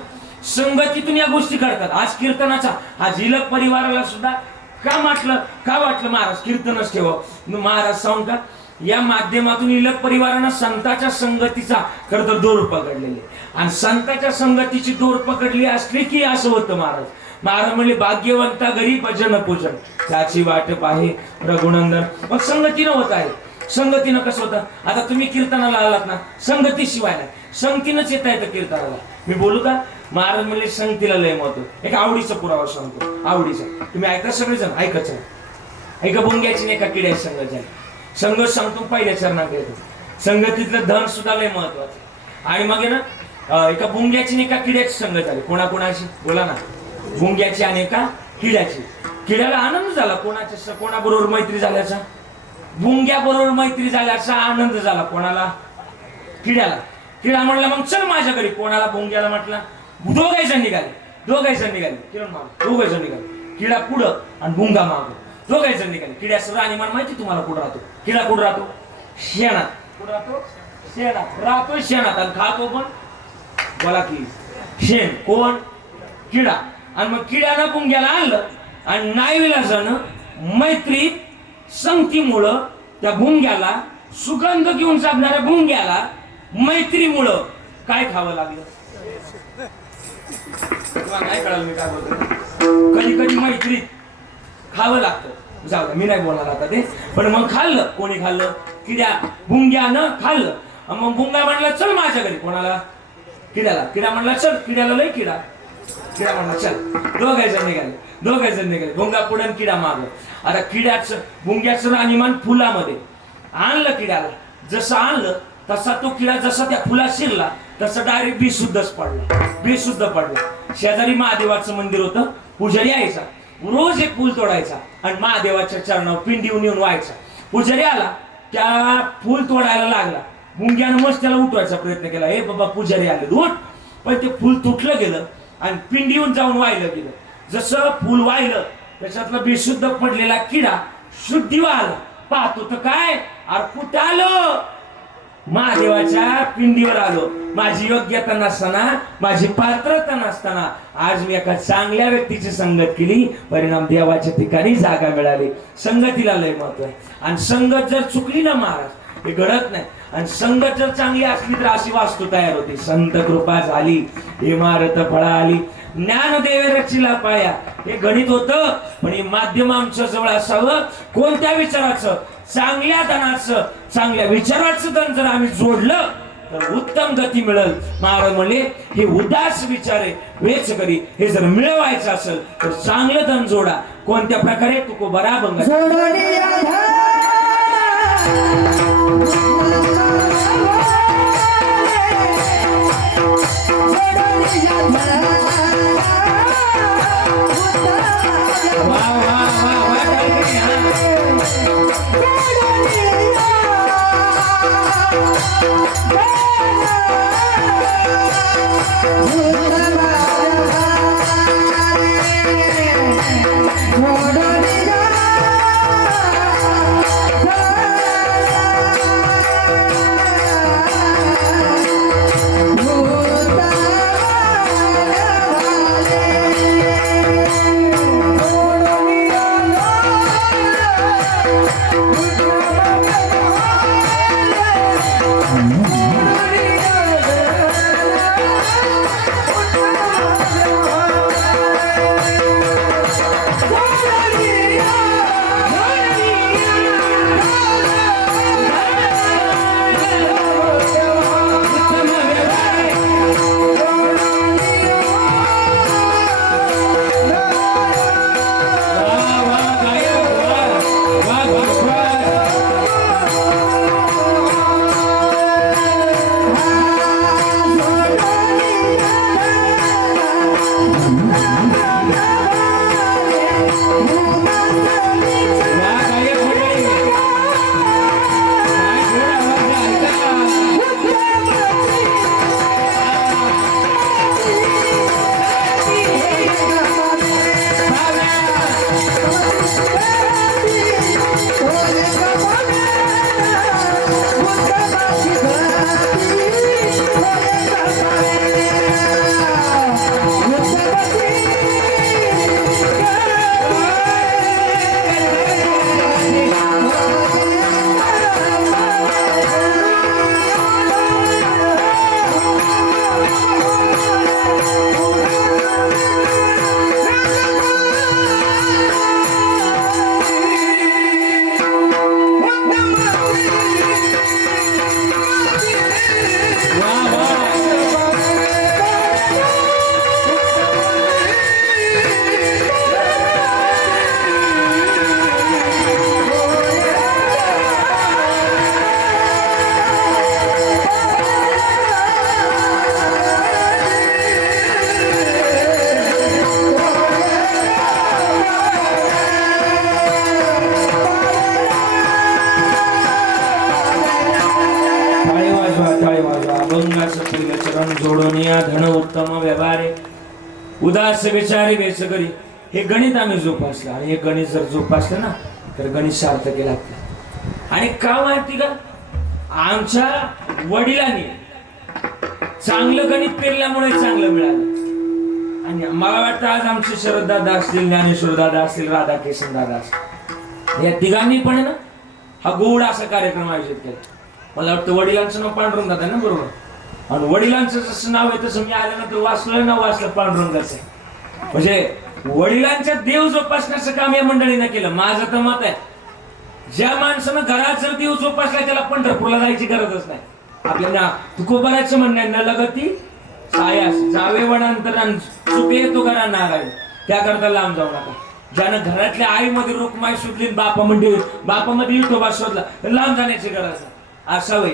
संगतीतून या गोष्टी करतात. आज कीर्तनाचा हा झिलक परिवाराला सुद्धा का वाटलं महाराज कीर्तनच ठेवावं. महाराज सांगू का या माध्यमातून इलक परिवारानं संतांच्या संगतीचा खरं तर दोर पकडलेले आणि संतांच्या संगतीची दोर पकडली असली की असं होतं महाराज. महाराज म्हणले भाग्यवंता घरी भजन पूजन त्याची वाट पाहे रघुनंदन. मग संगतीनं होत आहे. संगतीनं कसं होतं आता तुम्ही कीर्तनाला आलात ना संगतीशिवाय नाही संगतीनंच येता येतं कीर्तनाला. मी बोलू का महाराज म्हणले संगतीला लय महत्व. एक आवडीचा पुरावा सांगतो आवडीचा तुम्ही ऐका सगळेजण ऐकायचं ऐका बुंग्याची नाही का किड्याची संगत झाली. संगत सांगतो पहिल्या चरणात येतो. संगतीतलं धन सुद्धा लय महत्वाचं. आणि मग आहे ना एका बुंग्याची नाही का किड्याची संगत झाली. कोणाकोणाची बोला ना भुंग्याची आणि एका किड्याची. किड्याला आनंद झाला कोणाच्या कोणाबरोबर मैत्री झाल्याचा भुंग्या बरोबर मैत्री झाल्याचा आनंद झाला. कोणाला किड्याला. किडा म्हणला मग चल माझ्या घरी. कोणाला भुंग्याला म्हटला. दोघायचं निघाले किरण माग दोघायचं निघाले. किडा पुढं आणि भुंगा माग दोघायचं निघाले. किड्याचं राहणीमान माहिती तुम्हाला कुठं राहतो. किडा कुठं राहतो शेणात. कुठं राहतो शेणात शेणात आणि खातो पण बोला की शेण. कोण किडा. आणि मग किड्यानं भुंग्याला आणलं आणि नाईविलाजानं मैत्री संगतीमुळं त्या भुंग्याला सुगंध घेऊन जाणाऱ्या भुंग्याला मैत्रीमुळं काय खावं लागलं. नाही कळालं मी काय बोलतो. कधी कधी मैत्रीत खावं लागतं. जाऊ दे मी नाही बोलणार आता ते. पण मग खाल्लं कोणी खाल्लं किड्या भुंग्यानं खाल्लं. मग भुंगा म्हणला चल माझ्या घरी. कोणाला किड्याला. किडा म्हणला चल. किड्याला लय किडा म्हणला चल. दोघायचं निघाले. भुंगा पुढे किडा माग. आता किड्याचं भुंग्याचं राहणीमान फुलामध्ये आणलं. किड्याला जसं आणलं तसा तो किडा जसा त्या फुलात शिरला तसं डायरेक्ट बेशुद्ध पडला. शेजारी महादेवाचं मंदिर होतं. पुजारी यायचा रोज एक फुल तोडायचा आणि महादेवाच्या चरणावर पिंडीहून येऊन व्हायचा. पुजारी आला त्या फुल तोडायला लागला. मुंग्यानं मस्त त्याला उठवायचा प्रयत्न केला. हे बाबा पुजारी आले उठ. पण ते फुल तुटलं गेलं आणि पिंडीहून जाऊन वाहिलं गेलं. जसं फुल वाहिलं त्याच्यातला बेशुद्ध पडलेला किडा शुद्धी आला. पाहतो तर काय अरे कुठं आलो महादेवाच्या पिंडीवर आलो. माझी योग्यता नसताना माझी पात्रता नसताना आज मी एका चांगल्या व्यक्तीची संगत केली. परिणाम देवाच्या ठिकाणी जागा मिळाली. संगतीला लय महत्व आहे. आणि संगत जर चुकली ना महाराज हे घडत नाही. आणि संगत जर चांगली असली तर अशी वास्तू तयार होती. संत कृपा झाली इमारत फळा आली. ज्ञानदेवे रचिला पाया हे गणित होतं. पण हे माध्यम आमच्या जवळ असावं. कोणत्या विचाराचं चांगल्या धनाचं चांगल्या विचाराचं धन जर आम्ही जोडलं तर उत्तम गती मिळेल. महाराज म्हणले हे उदास विचार आहे वेच करी. हे जर मिळवायचं असेल तर चांगलं धन जोडा. कोणत्या प्रकारे तुको बराबर उदास विचारी वेच करी. हे गणित आम्ही जोपासलं आणि हे गणित जर जोपासलं ना तर गणित सार्थकी लागते. आणि का माहिती का, आमच्या वडिलांनी चांगलं गणित पेरल्यामुळे चांगलं मिळालं. आणि मला वाटतं आज आमचे शरददादा असतील, ज्ञानेश्वर दादा असतील, राधाकिशन दादा असतील, या तिघांनी पण आहे ना हा गोड असा कार्यक्रम आयोजित केला. मला वाटतं वडिलांचं नाव पांडुरंग दादा आहे ना, बरोबर. आणि वडिलांचं जसं नाव आहे तसं मी आल्यानंतर वाचलं ना, वाचलं पांडुरंगाचं आहे. म्हणजे वडिलांच्या देव जोपासण्याचं काम या मंडळीनं केलं. माझं तर मत आहे, ज्या माणसानं घरात जर देव जोपासला त्याला पंढरपूरला जायची गरजच नाही. आपल्याला तुकोबाराचं म्हणणं आहे, न लगती सायास जावे वनांतरान चुके येतो घरा नारायण, त्याकरता लांब जाऊ नका. ज्यानं घरातल्या आईमध्ये रुक्माई शोधली, बापामध्ये विठोबा शोधला, तर लांब जाण्याची गरज नाही. असावं.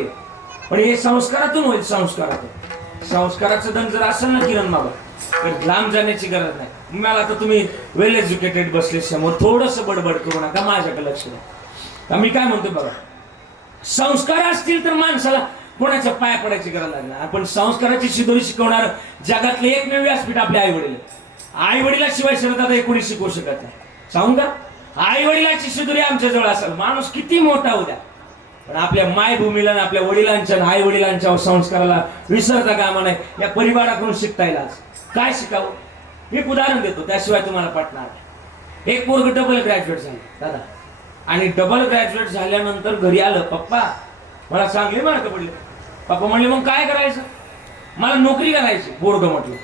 पण हे संस्कारातून होईल. संस्काराचं धन जर असेल ना किरण बाबा, तर लांब जाण्याची गरज नाही. मला तर तुम्ही वेल एज्युकेटेड बसले समोर, थोडस बडबड करू नका, माझ्याकडे लक्ष द्या. मी काय म्हणतो बघा, संस्कार असतील तर माणसाला कोणाच्या पाया पडायची गरज लागणार. आपण संस्काराची शिदोरी शिकवणार जगातले एकमेव व्यासपीठ आपले आई वडील. आई वडिलाशिवाय शरदादा कोणी शिकवू शकत नाही. सांगू का, आई वडिलाची शिदोरी आमच्या जवळ असेल, माणूस किती मोठा होऊ द्या, पण आपल्या मायभूमीला, आपल्या वडिलांच्या आई वडिलांच्या संस्काराला विसरता कामा नाही. या परिवाराकडून शिकता येईल. आज काय शिकावं, एक उदाहरण देतो, त्याशिवाय तुम्हाला पटणार. एक पोरग डबल ग्रॅज्युएट झालं दादा, आणि डबल ग्रॅज्युएट झाल्यानंतर घरी आलं, पप्पा मला चांगले मार्क पडले. पप्पा म्हणले मग काय करायचं, मला नोकरी करायची. पोरग म्हटलं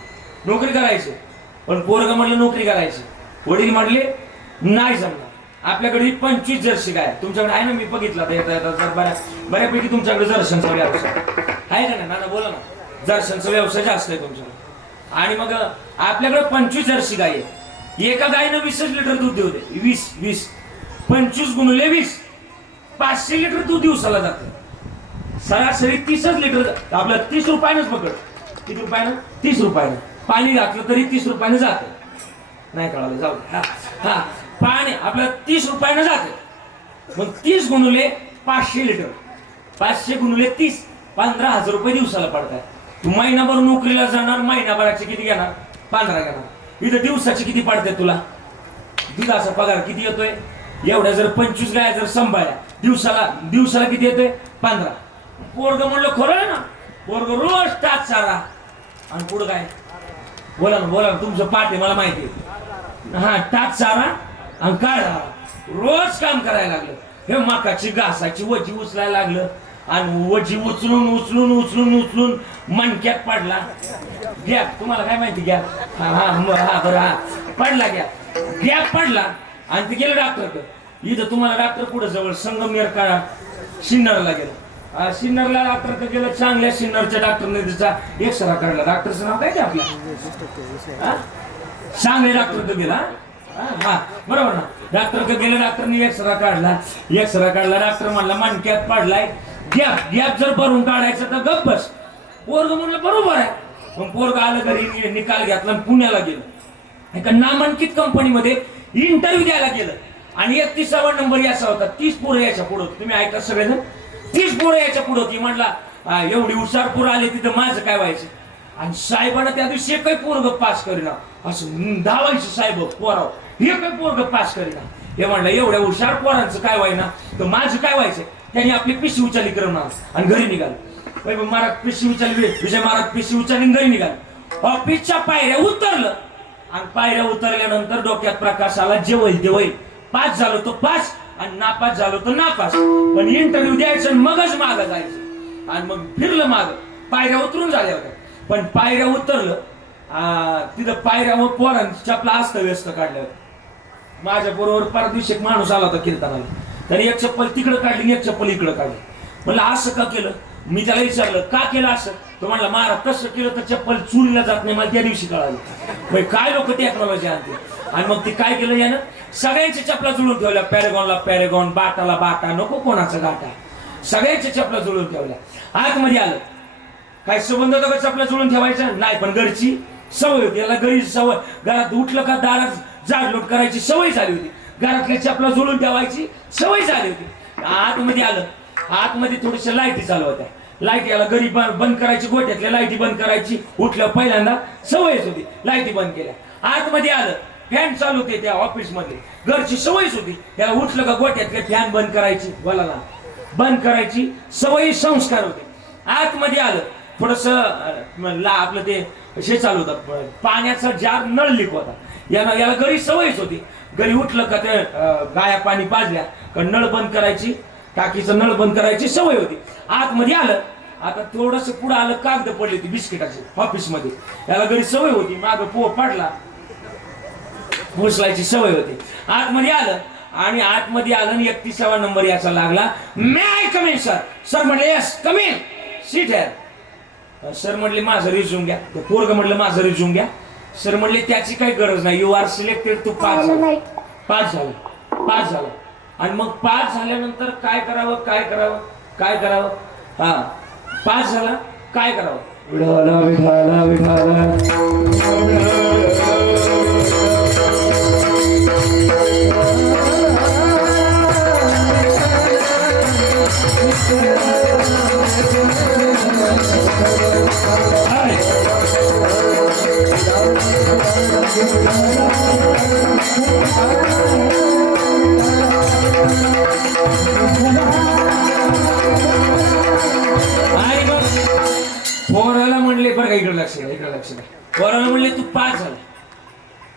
नोकरी करायची, पण पोरग म्हटलं नोकरी करायची. वडील म्हटले नाही जमणार, आपल्याकडे 25 जर्सी गाय तुमच्याकडे आहे ना, मी बघितला बऱ्यापैकी तुमच्याकडे जर्शनचा व्यवसाय आहे का ना, बोला ना, जर्शनचा व्यवसाय जास्त आहे तुमच्याकडे. आणि मग आपल्याकडे 25 जर्सी गाय आहे. एका गायनं 20 लिटर दूध देऊ दे, 20 25 गुणिले 20 500 लिटर दूध दिवसाला जातं. सरासरी 30 लिटर आपलं 30 रुपयानंच पकड. किती रुपयानं? 30 रुपयानं. पाणी घातलं तरी 30 रुपयानं जातं. नाही कळालं, जाऊ हा पाणी आपलं 30 रुपयानं जातं. मग 30 गुणिले 500 लिटर, 500 गुणिले 30 15,000 रुपये दिवसाला पडतात. तू महिनाभर नोकरीला जाणार, महिनाभराचे किती घेणार? 15 घेणार. इथं दिवसाचे किती पडतात तुला? दुधाचा पगार किती येतोय? एवढ्या जर 25 गाय जर सांभाळल्या, दिवसाला किती येतोय? 15. पोरग म्हणलं खरं आहे ना, पोरग रोज टाच चारा आणि पुढं काय? बोला ना तुमचं पाठ आहे मला माहिती आहे. हा, टाच चारा आणि काय रोज काम करायला लागलं. हे मकाची घासाची वजी उचलायला लागलं, आणि वजी उचलून मणक्यात पडला गॅप. तुम्हाला काय माहिती गॅप? हा पडला गॅप पडला, आणि ते गेलं डॉक्टरकडे. इथं तुम्हाला डॉक्टर कुठं जवळ संगमनेर का सिन्नरला गेलं. सिन्नरला डॉक्टरकडे गेलं, चांगल्या सिन्नरच्या डॉक्टरने त्याचा एक्सरा काढला. डॉक्टरचं नाव काय ते आपल्या चांगले डॉक्टरकडे गेला. हा बरोबर ना, डॉक्टरकडे गेलं, डॉक्टरने एक्सरा काढला. डॉक्टर म्हणला मणक्यात पडलाय, गॅप जर भरून काढायचं तर गप्प बस. पोरग म्हणलं बरोबर आहे. मग पोरग आलं घरी, निकाल घेतला, पुण्याला गेलं एका नामांकित कंपनीमध्ये इंटरव्ह्यू द्यायला गेलं. आणि 31वा नंबर याचा होता. 30 पोरं याच्या पुढे होती. तुम्ही ऐका सगळेजण, 30 पोरं याच्या पुढे होती. म्हटला एवढी हुशार पोरं आले तिथं माझं काय व्हायचं. आणि साहेबांना त्या दिवशी एकही पोरग पास करीना, असं धावायचं साहेब पोराव, हे काही पोरग पास करीना. हे म्हणलं एवढ्या हुशार पोरांचं काय व्हायना तर माझं काय व्हायचं. त्यांनी आपली पिशवी उचलली करणार आणि घरी निघाल. महाराज पिशवी उचलली, विजय महाराज पिशवी उचलली घरी निघाल. ऑफिसच्या पायऱ्या उतरलं, आणि पायऱ्या उतरल्यानंतर डोक्यात प्रकाश आला, जे होईल ते होईल. पास झालो तो पास, आणि नापास झालो तर नापास. पण इंटरव्ह्यू द्यायचं मगच मागं जायचं. आणि मग फिरलं मागं, पायऱ्या उतरून झाल्या होत्या. पण पायऱ्या उतरलं, तिथं पायऱ्यावर पोरांची चपला अस्तव्यस्त काढल्या होत्या. माझ्या बरोबर परत दिवशी एक माणूस आला होता कीर्तनाला, त्याने एक चप्पल तिकडं काढली, एक चप्पल इकडं काढली. म्हणलं असं का केलं? मी त्याला विचारलं का केलं असं. तो म्हणला महाराज कसं केलं तर चप्पल चुरीला जात नाही, मला त्या दिवशी कळालं. काय लोक टेक्नॉलॉजी आणते. आणि मग ते काय केलं यानं, सगळ्यांच्या चपला जुळून ठेवल्या. पॅरेगॉन, बाटाला बाटा, नको कोणाचा गाठा, सगळ्यांच्या चपला जुळून ठेवल्या. आतमध्ये आलं, काय संबंध होता का चपला जुळून ठेवायचा? नाही, पण घरची सवय होती. याला घरी सवय, घरात उठलं का दारात जाडलोट करायची सवय झाली होती. घरातल्या चपला जुळून ठेवायची सवय झाली होती. आतमध्ये आलं, आतमध्ये थोड्याशा लाईटी चालू होत्या. लाईट याला घरी बंद करायची, गोठ्यातल्या लाईटी बंद करायची. उठलं पहिल्यांदा सवयच होती, लाईटी बंद केल्या. आतमध्ये आलं, फॅन चालू होते त्या ऑफिस मध्ये, घरची सवयच होती. त्याला उठलं का गोठ्यातले फॅन बंद करायची, बोलाला बंद करायची सवयी संस्कार होते. आतमध्ये आलं, थोडस आपलं ते हे चालू होतं, पाण्याचा जार नळ लीक होता. याला घरी सवयच होती. घरी उठलं का ते गाया पाणी पाजल्या का नळ बंद करायची, टाकीचं नळ बंद करायची सवय होती. आतमध्ये आलं, आता थोडस पुढे आलं, कागद पडली होती बिस्किटाची ऑफिस मध्ये. याला घरी सवय होती, माग पडला उचलायची सवय होती. आतमध्ये आलं आणि आतमध्ये आलं आणि 31वा नंबर याचा लागला. May I come in sir? Sir म्हटले यस कम इन, सीट आहे. सर म्हटले माझं रिझ्यूम घ्या. पोरग म्हटलं माझं रिझ्यूम घ्या. सर म्हटले त्याची काही गरज नाही, यू आर सिलेक्टेड, तू पास झाला. आणि मग पास झाल्यानंतर काय करावं, काय करावं, काय करावं? हा, पास झाला काय करावं? विठाला विठाला विठाला पोराला म्हणले, बरं का इकडे लक्ष द्या, इकडे लक्ष द्या. पोराला म्हणले तू पास झाला.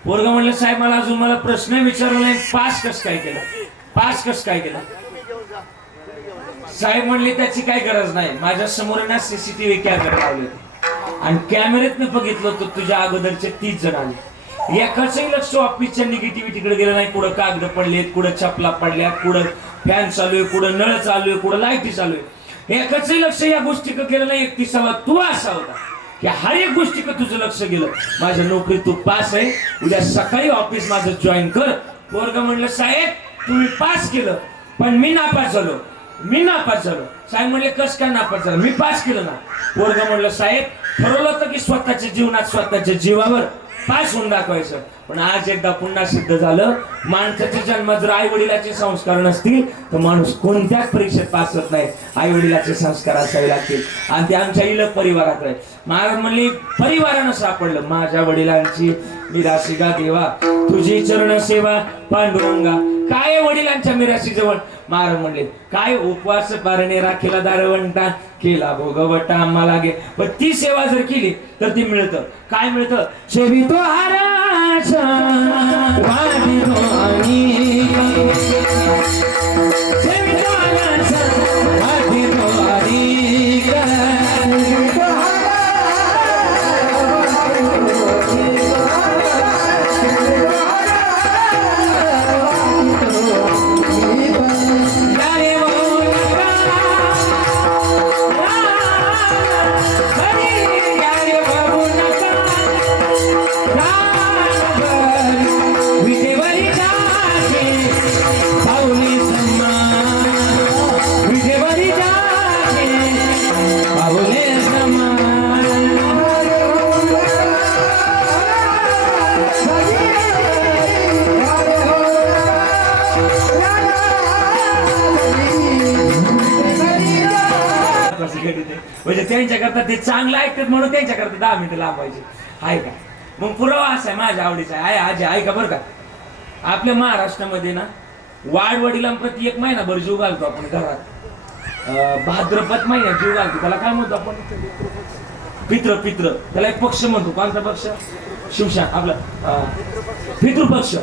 पोरगा म्हणलं साहेब मला अजून मला प्रश्न विचारला नाही, पास कस काय केला, पास कस काय केला? साहेब म्हणले त्याची काय गरज नाही, माझ्या समोर ना सीसीटीव्ही कॅमेरा लावले आणि कॅमेऱ्यात बघितलं तर तुझ्या अगोदरचे 30 जण आले. एकाचही लक्ष ऑफिसच्या निगेटिव्हिटीकडे गेलं नाही. कुठं कागद पडलेत, कुठं चपला पडल्या, कुठं फॅन चालू आहे, कुठं नळ चालू आहे, कुठं लाईटी चालू आहे. एकाचही लक्ष या गोष्टीकडे गेलं नाही. 31वा तू असा होता की हर एक गोष्टीकडे तुझं लक्ष गेलं. माझ्या नोकरी तू पास आहे, उद्या सकाळी ऑफिस माझं जॉईन कर. पोरग म्हणलं साहेब तुम्ही पास केलं पण मी नापास झालो, मी नापास झालो. साहेब म्हणले कस काय नापास झालं? मी पास केलं ना. पोरग म्हणलं साहेब ठरवलं होतं की स्वतःच्या जीवनात स्वतःच्या जीवावर पास होऊन दाखवायचं, पण आज एकदा पुन्हा सिद्ध झालं. माणसाच्या जन्मात जर आई वडिलाचे संस्कार नसतील तर माणूस कोणत्याच परीक्षेत पास होत नाही. आई वडिलाचे संस्कार असावे लागतील आणि ते आमच्या इलक परिवारात आहे. महाराज म्हणले परिवारानं सापडलं माझ्या वडिलांची मिरासी गा देवा, तुझी चरण सेवा पांडुरंगा. काय वडिलांच्या मिरासी जवळ? महाराज म्हणले काय उपवास पारणे राखेला दारवंटा, केला भोगवटा आम्हाला गे. पण ती सेवा जर केली तर ती मिळतं. काय मिळतं? सेवितो हाराचा वाढितो आणि सेवितो हाराचा वाढितो आणि म्हणजे त्यांच्याकरता ते चांगलं ऐकतात म्हणून त्यांच्याकरता 10 मिनिटं लांबायचे आहे का. मग पुरावा असा आहे माझ्या आवडीचा आहे. आजी ऐका बरं का, आपल्या महाराष्ट्रामध्ये ना वाडवडिलांप्रती 1 महिनाभर जीव घालतो आपण घरात. भाद्रपद महिन्यात जीव घालतो. त्याला काय म्हणतो आपण? पित्र. त्याला एक पक्ष म्हणतो. कोणता पक्ष? शिवशान आपला पितृपक्ष.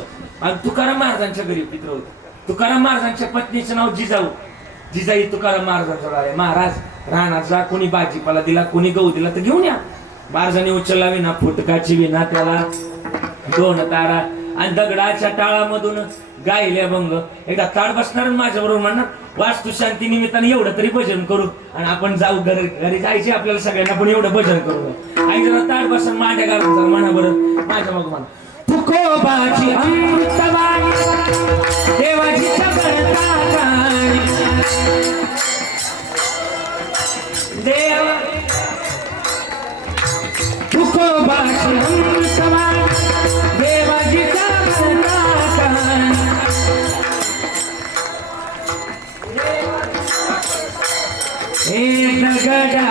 आणि तुकाराम महाराजांच्या घरी पित्र होते. तुकाराम महाराजांच्या पत्नीचं नाव जिजाऊ. जिजाई तुकाराम महाराजांचं आहे. महाराज रानात जा, कोणी भाजीपाला दिला, कोणी गहू दिला तर घेऊन या. महाराजांनी उचलला विना फुटकाची विना त्याला 2 तारा आणि दगडाच्या टाळामधून गायले अभंग. एकदा ताड बसणार माझ्या बरोबर म्हणणार वास्तू शांती निमित्ताने एवढं तरी भजन करू आणि आपण जाऊ घरी जायचे आपल्याला सगळ्यांना, पण एवढं भजन करू. आई जरा ताड बसन माझ्या घरात जरा म्हणा बरं माझ्या मग म्हणा तुकोबाची अमृतवाणी देवाची देव तुकोबाची अमृतवाणी देवाची एक दगड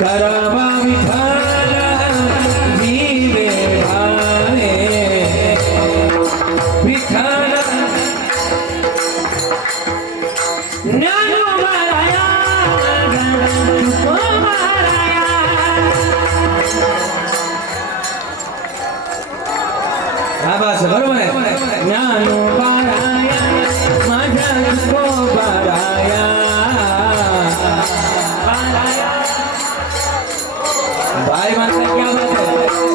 करावा विठ्ठल जीवे भावे विठ्ठल ज्ञानोबाराया तुकोबाराया हा बस बरोबर आहे ज्ञानोबाराया माझ्या तुकोबाराया भाई माता क्या बात है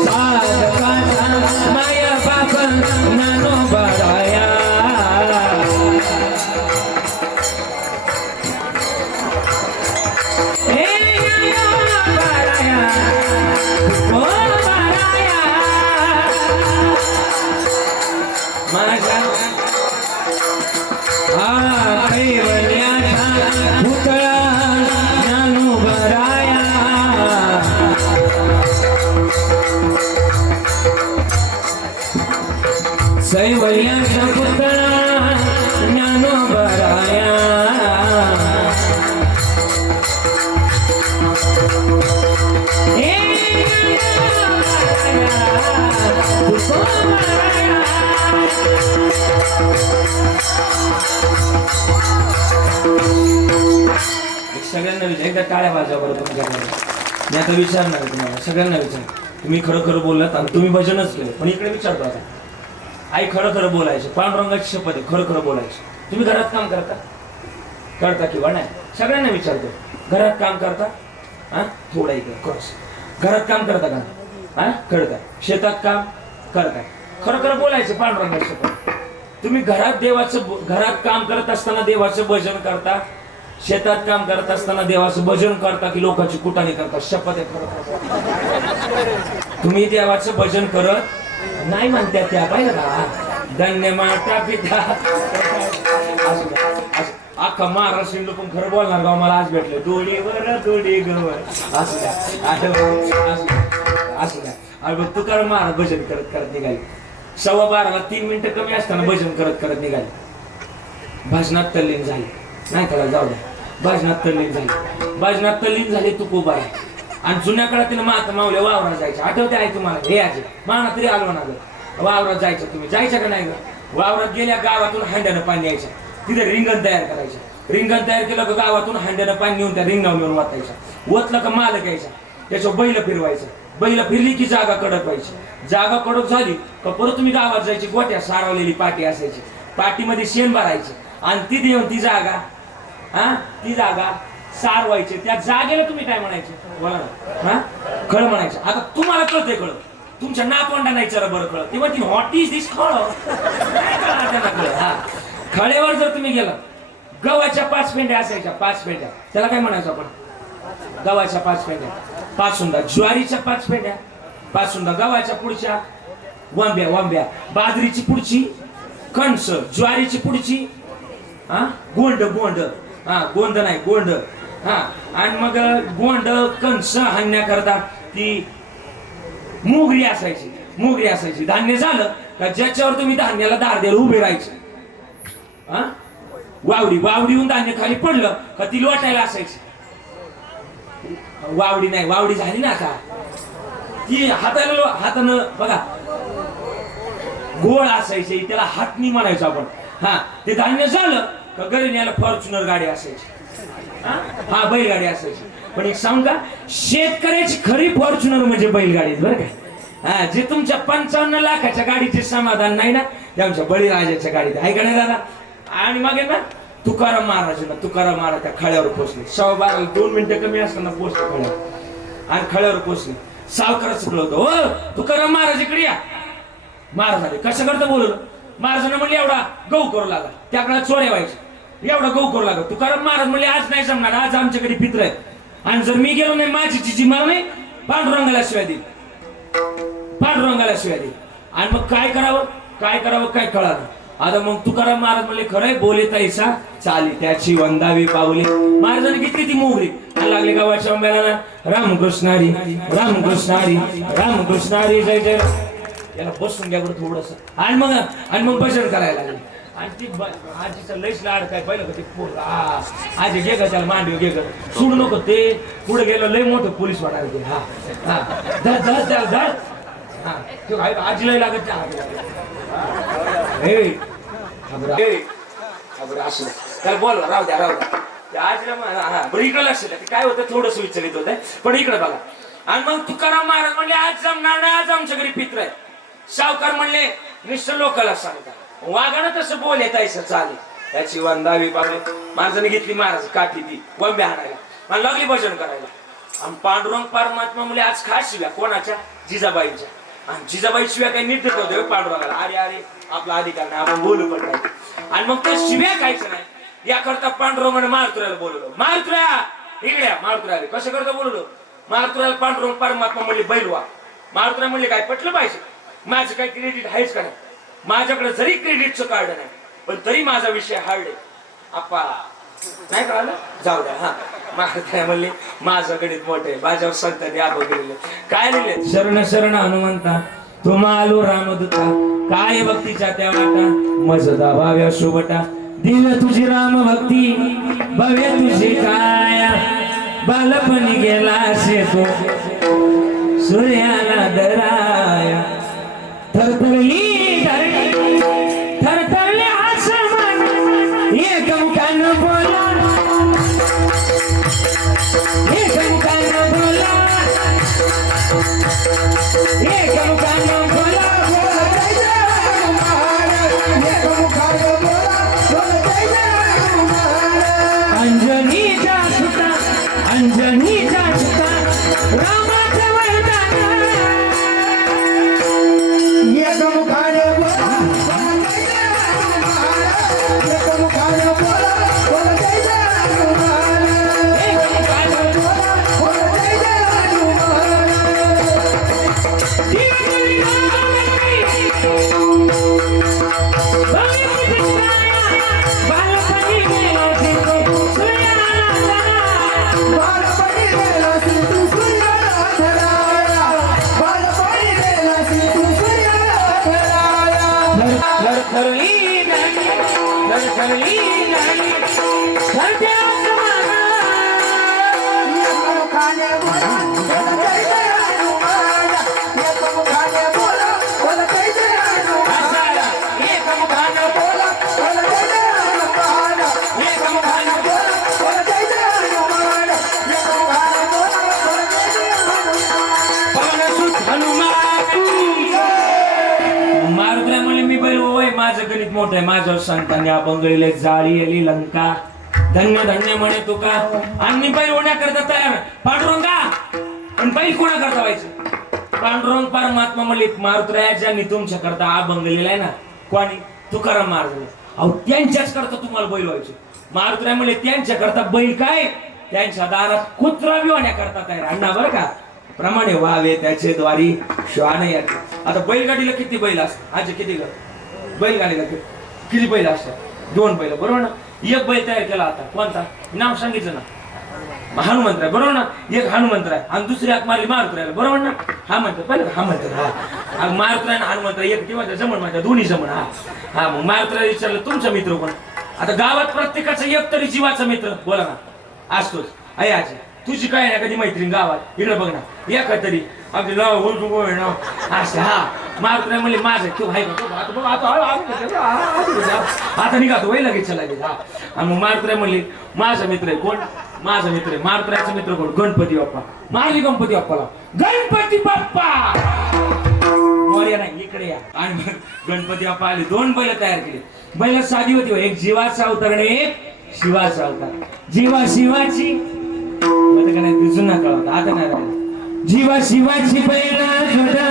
साधकाचा माया बाप ज्ञानोबाराया सैवल्याचा पुतळा ज्ञानोबाराया सगळ्यांना विचार एकदा टाळ्या वाजवा बरं तुमच्याकडे मी आता विचारणार आहे तुम्हाला सगळ्यांना विचार तुम्ही खरं खरं बोललात आणि तुम्ही भजनच केलं पण इकडे विचारतो आता आई खरं खरं बोलायचं पांडुरंगाची शपथ आहे खरं खरं बोलायचं तुम्ही घरात काम करता किंवा नाही सगळ्यांना विचारतो घरात काम करता हा थोडा इकडे क्रॉस घरात काम करता का हा करता शेतात काम करताय खरं खरं बोलायचं पांडुरंगाची शपथ तुम्ही घरात काम करत असताना देवाचं भजन करता शेतात काम करत असताना देवाचं भजन करता की लोकांची कुटाणी करता शपथ आहे खरं तुम्ही देवाचं भजन करत नाही म्हणत्या त्या पाहिजे का धन्य माता पिता अख्खा महाराष्ट्र लोक खरं बोलणार गाव मला आज भेटले डोळीवर डोळी गवर असं द्या अरे बघ तुकाराम महाराज भजन करत करत निघाले 12:15 3 मिनिटं कमी असताना भजन करत करत निघाले भजनात तल्लीन झाली नाही त्याला जाऊ द्या भजनात तल्लीन झाले तू खूप आहे आणि जुन्या काळात तिने मावल्या वावरात जायचं आठवते आहे तुम्हाला हे आजी माना तरी आलो ना ग वावरात जायचं तुम्ही जायचं का नाही ग वावरात गेल्या गावातून हांड्यानं पाणी यायचं तिथे रिंगण तयार करायचं रिंगण तयार केलं का गावातून हांड्यानं पाणी नेऊन त्या रिंगणावर नेऊन वाचायचं ओतलं का माल घ्यायचा त्याच्यावर बैल फिरवायचं बैल फिरली की जागा कडक व्हायची जागा कडक झाली का परत तुम्ही गावात जायची गोट्या सारवलेली पाटी असायची पाटीमध्ये शेण भरायचं आणि ती देऊन ती जागा सारवायचे त्या जागेला तुम्ही काय म्हणायचे हा खळ म्हणायचं आता तुम्हाला कळते कळ तुमच्या नातवंडा नाही चरा बरं कळ तेव्हा ती व्हॉट इज दिस खळ हा खळेवर जर तुम्ही गेला गव्हाच्या 5 पेंड्या असायच्या 5 पेंड्या त्याला काय म्हणायचं आपण गव्हाच्या 5 पेंड्या 5 सुंदा ज्वारीच्या 5 पेंड्या 5 सुंदा गव्हाच्या पुढच्या वांब्या बाजरीची पुढची कणस ज्वारीची पुढची हा गोंड गोंद नाही गोंड हा आणि मग गोंड कणस हाणण्याकरता ती मोगरी असायची धान्य झालं का ज्याच्यावर तुम्ही धान्याला दार द्यायला उभे राहायचे हा वावडीहून धान्य खाली पडलं का ती लोटायला असायची वावडी झाली ना का ती हातानं बघा गोळ असायची त्याला हातनी म्हणायचो आपण हा ते धान्य झालं का घरी न्यायला फॉर्च्युनर गाडी असायची हा बैलगाडी असायची पण एक सांगू का शेतकऱ्याची खरी फॉर्च्युनर म्हणजे बैलगाडी बरं का हा जे तुमच्या 55 लाखाच्या गाडीचे समाधान नाही ना ते आमच्या बळीराजाच्या गाडीत आहे का नाही दादा आणि मग ना तुकाराम महाराज त्या खळ्यावर पोहोचले 12:15 2 मिनिटं कमी असताना पोहोचले खळ्यावर आणि खळ्यावर पोहोचले सावकाराचं कळवतो हो तुकाराम महाराज इकडे या महाराज आले कसं करतं बोलवलं महाराजांना म्हणले एवढा गहू करू लागा त्या काळात चोऱ्या व्हायच्या एवढा गहू करू लागा तुकाराम महाराज म्हणले आज नाही जमणार आज आमच्याकडे पित्र आहेत आणि जर मी गेलो नाही माझी चिची मला नाही पांडुरंगाला शिवाय देईल आणि मग काय करावं काय कळालं आता मग तुकाराम महाराज म्हणले खरंय बोले तैसा चाली त्याची वंदावी पावले महाराजांनी घेतली ती मोगरी आणि लागले गावाच्या अंब्याला रामकृष्णारी जय जय याला बसून घ्या बरं थोडस आणि मग भजन करायला लागले आणि ती आजीचा लईच लाड काय पाहिलं का ते पोर आजी घे का त्याला मांडव घे का सोडू नको ते पुढे गेलं लई मोठं पोलीस वाटायला ते हा हा धर धर त्याला धर हा तो आजीला लागत असं त्याला बोल राहू द्या त्या आजीला हा बरं इकडे लक्ष द्या काय होतं थोडंसं विचारित होतं पण इकडे बघा आणि मग तुकाराम महाराज म्हणले आज जमणार नाही आज आमच्या घरी पित्र आहे सावकार म्हणले निश्चित लोकांना सांगता वागानं तसं बोल येतायचं चालेल त्याची वंदावी पावले माणसाने घेतली महाराज काठी ती वंबे आणायला आणि लागली भजन करायला आणि पांडुरंग परमात्मा म्हणजे आज खास शिव्या कोणाच्या जिजाबाईच्या आणि जिजाबाई शिव्या काही नीट देत होते पांडुरंगाला अरे अरे आपला अधिकार नाही आपण बोलू पण नाही आणि मग ते शिव्या खायचं नाही याकरता पांडुरंगाने मारुतीला बोलवलं मारुतीला इकडे मारुतीला आले कसं करता बोलवलं मारुतीला पांडुरंग परमात्मा म्हणले बैलवा मारुतीला म्हणले काय पटलं पाहिजे माझं काही क्रेडिट आहेच का नाही माझ्याकडे जरी क्रेडिटचं कार्ड नाही पण तरी माझा विषय हार्ड आहे आप्पा नाही कळालं जाऊ द्या हा मारुतीला म्हणले माझं गणित मोठं आहे माझ्यावर संतांनी आबा गेलेलं काय लिहिले शरण शरण हनुमंता तुम्हालो रामदूता काय भक्तीच्या त्या वाटा मजदा भाव्या शोभटा दिल तुझी राम भक्ती भव्य तुझी काया बालपणी गेला शेतो सूर्याला दराया थरथरली धरणी थरथरले आसमान एकमुखानं बोला एकमुखानं बोला एकमुखानं बोला अंजनीचा सुता अंजनीचा सुता रामाचा वरदान एकमुखानं बोला एकमुखानं बोला बोला जय जय हनुमान एकमुखानं बोला बोला जय जय माझं गणित मोठं आहे माझ्यावर संतांनी अभंगळीले जाळी आली लंका धन्य धन्य म्हणे तुका आणि बैल होण्याकरता तयार पांडुरंगा पण बैल कोणा करता व्हायचं पांडुरंग परमात्मा म्हणले मारुतरायाच्या तुमच्या करता अभंगलेला आहे ना कोणी तुकाराम महाराज अहो त्यांच्याच करता तुम्हाला बैल व्हायचे मारुतराय म्हणले त्यांच्या करता बैल काय त्यांच्या दारात कुत्रा बी होण्याकरता तयार अण्णा बरं का प्रमाणे व्हावे त्याचे द्वारी श्वान याचे आता बैलगाडीला किती बैल असतात आज किती बैलगाडीला किती बैल असतात 2 बैल बरोबर ना एक बैल तयार केला आता कोणता नाव सांगितलं ना हनुमंत बरोबर ना एक हनुमंत आहे आणि दुसरी हाक मारली मारुतरायला बरोबर ना हा म्हणतात पहिलं हा म्हणतात हा मारुतराय ना हनुमंत एक किंवा जमण माझ्या दोन्ही जमण हा मग मारुतराय विचारलं तुमचा मित्र कोण आता गावात प्रत्येकाचा एक तरी जीवाचा मित्र बोला ना असतोच आहे आजी तुझी काय ना कधी मैत्रीण गावात इकडे बघ ना एका तरी अगदी नाव असं हा मारुतराय म्हणले माझं तू आहे का आता निघातो वय लगेच लगेच हा आणि मग मारुतराय म्हणले माझा मित्र आहे कोण माझा मित्र आहे मारुतरायचा मित्र कोण गणपती बाप्पा मारली गणपती बाप्पाला गणपती बाप्पा मोरया नाही इकडे या आणि मग गणपती बाप्पा आले 2 बैल तयार केले बैल साधी होती एक जीवाचा अवतार आणि एक शिवाचा अवतार जीवा शिवाची आता काय दिसून ना कळत आता नाही राहिलं जीवा शिवाची बैला जोडा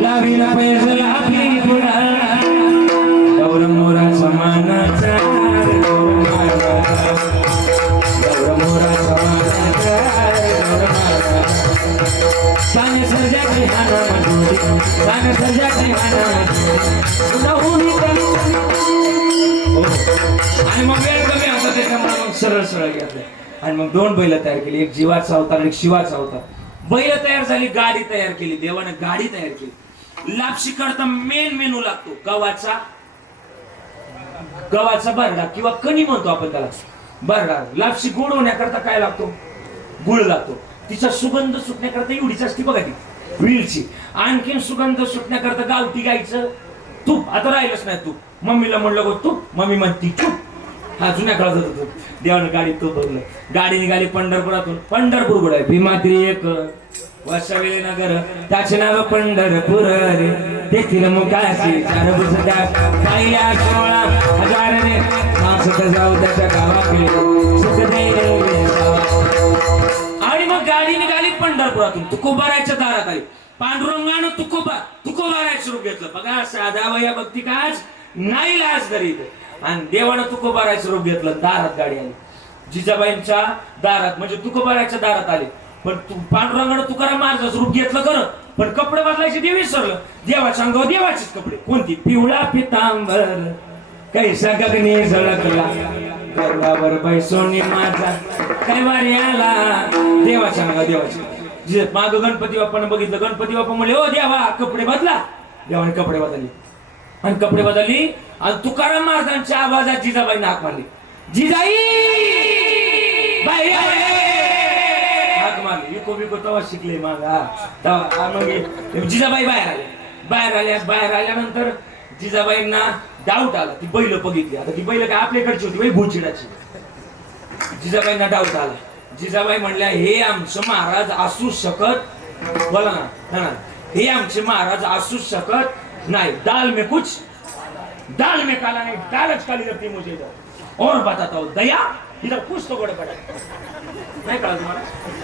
लावीला पैसा लावी बुडा गौर मोरा समानाचा गौर मोरा समानाचा साने सर्जाची हाना मधुरी साने सर्जाची हाना मधुरी आणि मग वेळ कमी होता त्याच्यामुळे मग सरळ सरळ घेतलं आणि मग 2 बैल तयार केली एक जीवाचा अवतार एक शिवाचा अवतार बैल तयार झाली गाडी तयार केली देवाने गाडी तयार केली लापशी करता मेन मेनू लागतो गव्हाचा भरडा किंवा कणी म्हणतो आपण त्याला. भरडा लापशी गोड होण्याकरता काय लागतो? गुळ लागतो. तिचा सुगंध सुटण्याकरता एवढीच असते बघा ती वेलची. आणखीन सुगंध सुटण्याकरता गावठी गाईचं तूप. आता राहिलंच नाही तूप. मम्मीला म्हणलं गो तूप, मम्मी म्हणती चूप. हा जुन्या काळात होतं तूप. देवानं गाडी तूप बघलं. गाडी निघाली पंढरपुरातून. पंढरपूर कुठं आहे? भीमात्री एक वसवे नगर, त्याचे नाव पंढरपूर रे. तेथील मुकाशी चार बुजत्या पाहिल्या 16,000 रे. मासत जाऊ त्याच्या गावाकडे सुख दे रे जावा. आणि मग गाडी निघाली पंढरपुरातून. तुकोबाराच्या दारात आली. पांडुरंगानं तुकोबाराचं रूप घेतलं. बघा साधा वया भक्ती काच नाही लाज करीत. आणि देवानं तुकोबाराचं रूप घेतलं. दारात गाडी आली. जिजाबाईंच्या दारात म्हणजे तुकोबाराच्या दारात आली. पण पांडुरंगानं तुकाराम महाराजाचं रूप घेतलं खरं, पण कपडे बदलायचे ते विसरलं. देवाच्या अंगावर देवाचेच कपडे. कोणती? पिवळा पितांबर कैसा गगनी झळकला गर्वावर बैसोनी माझा कैवारी आला. देवाच्या अंगावर देवाचे. माग गणपती बाप्पानं बघितलं. गणपती बाप्पा म्हणले ओ देवा कपडे बदला. देवाने कपडे बदलले आणि कपडे बदलली. आणि तुकाराम महाराजांच्या आवाजात जिजाबाईंना हाक मारली. जिजाई बाई हाक मारली. इको बिको तेव्हा शिकले मागा. मग जिजाबाई बाहेर आल्यानंतर जिजाबाईंना डाऊट आला. ती बैल बघितली. आता ती बैल काय आपल्याकडची होती बाई भुचिडाची. जिजाबाईंना डाऊट आला. जिजाबाई म्हणल्या हे आमचे महाराज असू शकत. बोला ना. हे आमचे महाराज असू शकत नाही. दाल में काला नहीं, दालच काली लगती मुझे इधर. और बताता हूँ दया इधर कुछ तो गड़बड़ है. नहीं कहा तुम्हारा?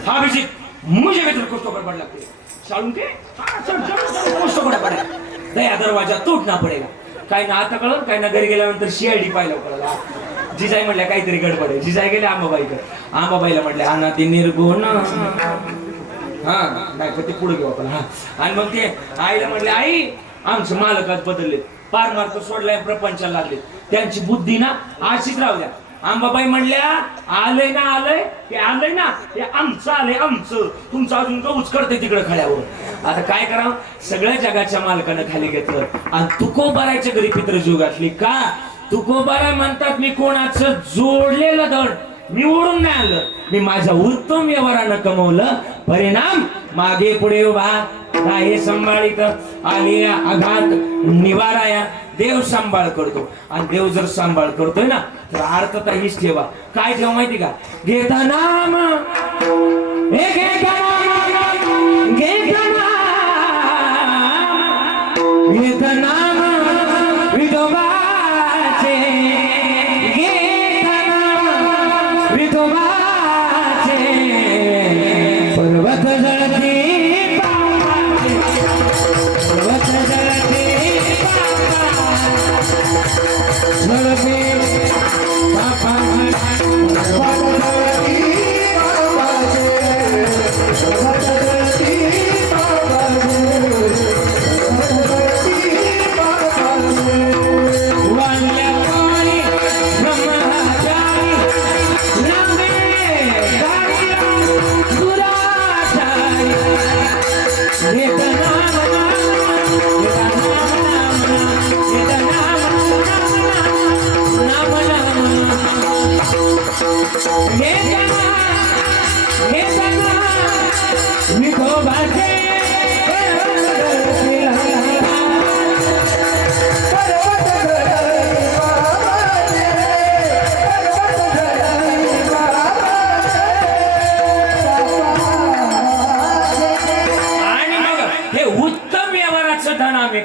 हाँ अभिजीत मुझे भी इधर कुछ तो गड़बड़ लगती है. शाळून के कुछ तो गड़बड़ है. दया दरवाजा तोडना पडेगा. काही ना आता कळलं, काही ना घरी गेल्यानंतर CID पाहिलं कळलं. जिजाई म्हणल्या काहीतरी गडबड आहे. जिजाई गेले आंबाबाईकडे. आंबाबाईला म्हटले हा ना ते निर्गुण. हा नाही ते पुढे घेऊ आपण. हा आणि मग ते आईला म्हटले आई आमचे मालकात बदलले. पार मार्क सोडलाय प्रपंचाला लागले. त्यांची बुद्धी ना अशीच राहू द्या. आंबाबाई म्हणल्या आलंय ना ते आमचं आलंय आमचं. तुमचं अजून गऊच करते तिकडे खड्यावर. आता काय करावं? सगळ्या जगाच्या मालकानं खाली घेतलं आणि तुकोबाराच्या घरी पितृजीव घातली. का? तुकोबारा म्हणतात मी कोणाचं जोडलेलं धड मी ओढून नाही आलं. मी माझ्या उत्तम व्यवहारानं कमवलं. परिणाम मागे पुढे उभा हे सांभाळीत आली आघात निवाराया. देव सांभाळ करतो आणि देव जर सांभाळ करतोय ना तर अर्थता हीच ठेवा. काय ठेवा माहिती का? घेता नाम घेता नाम विठोबाचे. घेता नाम विठोबाचे. पर्वत जळती पर्वत जळती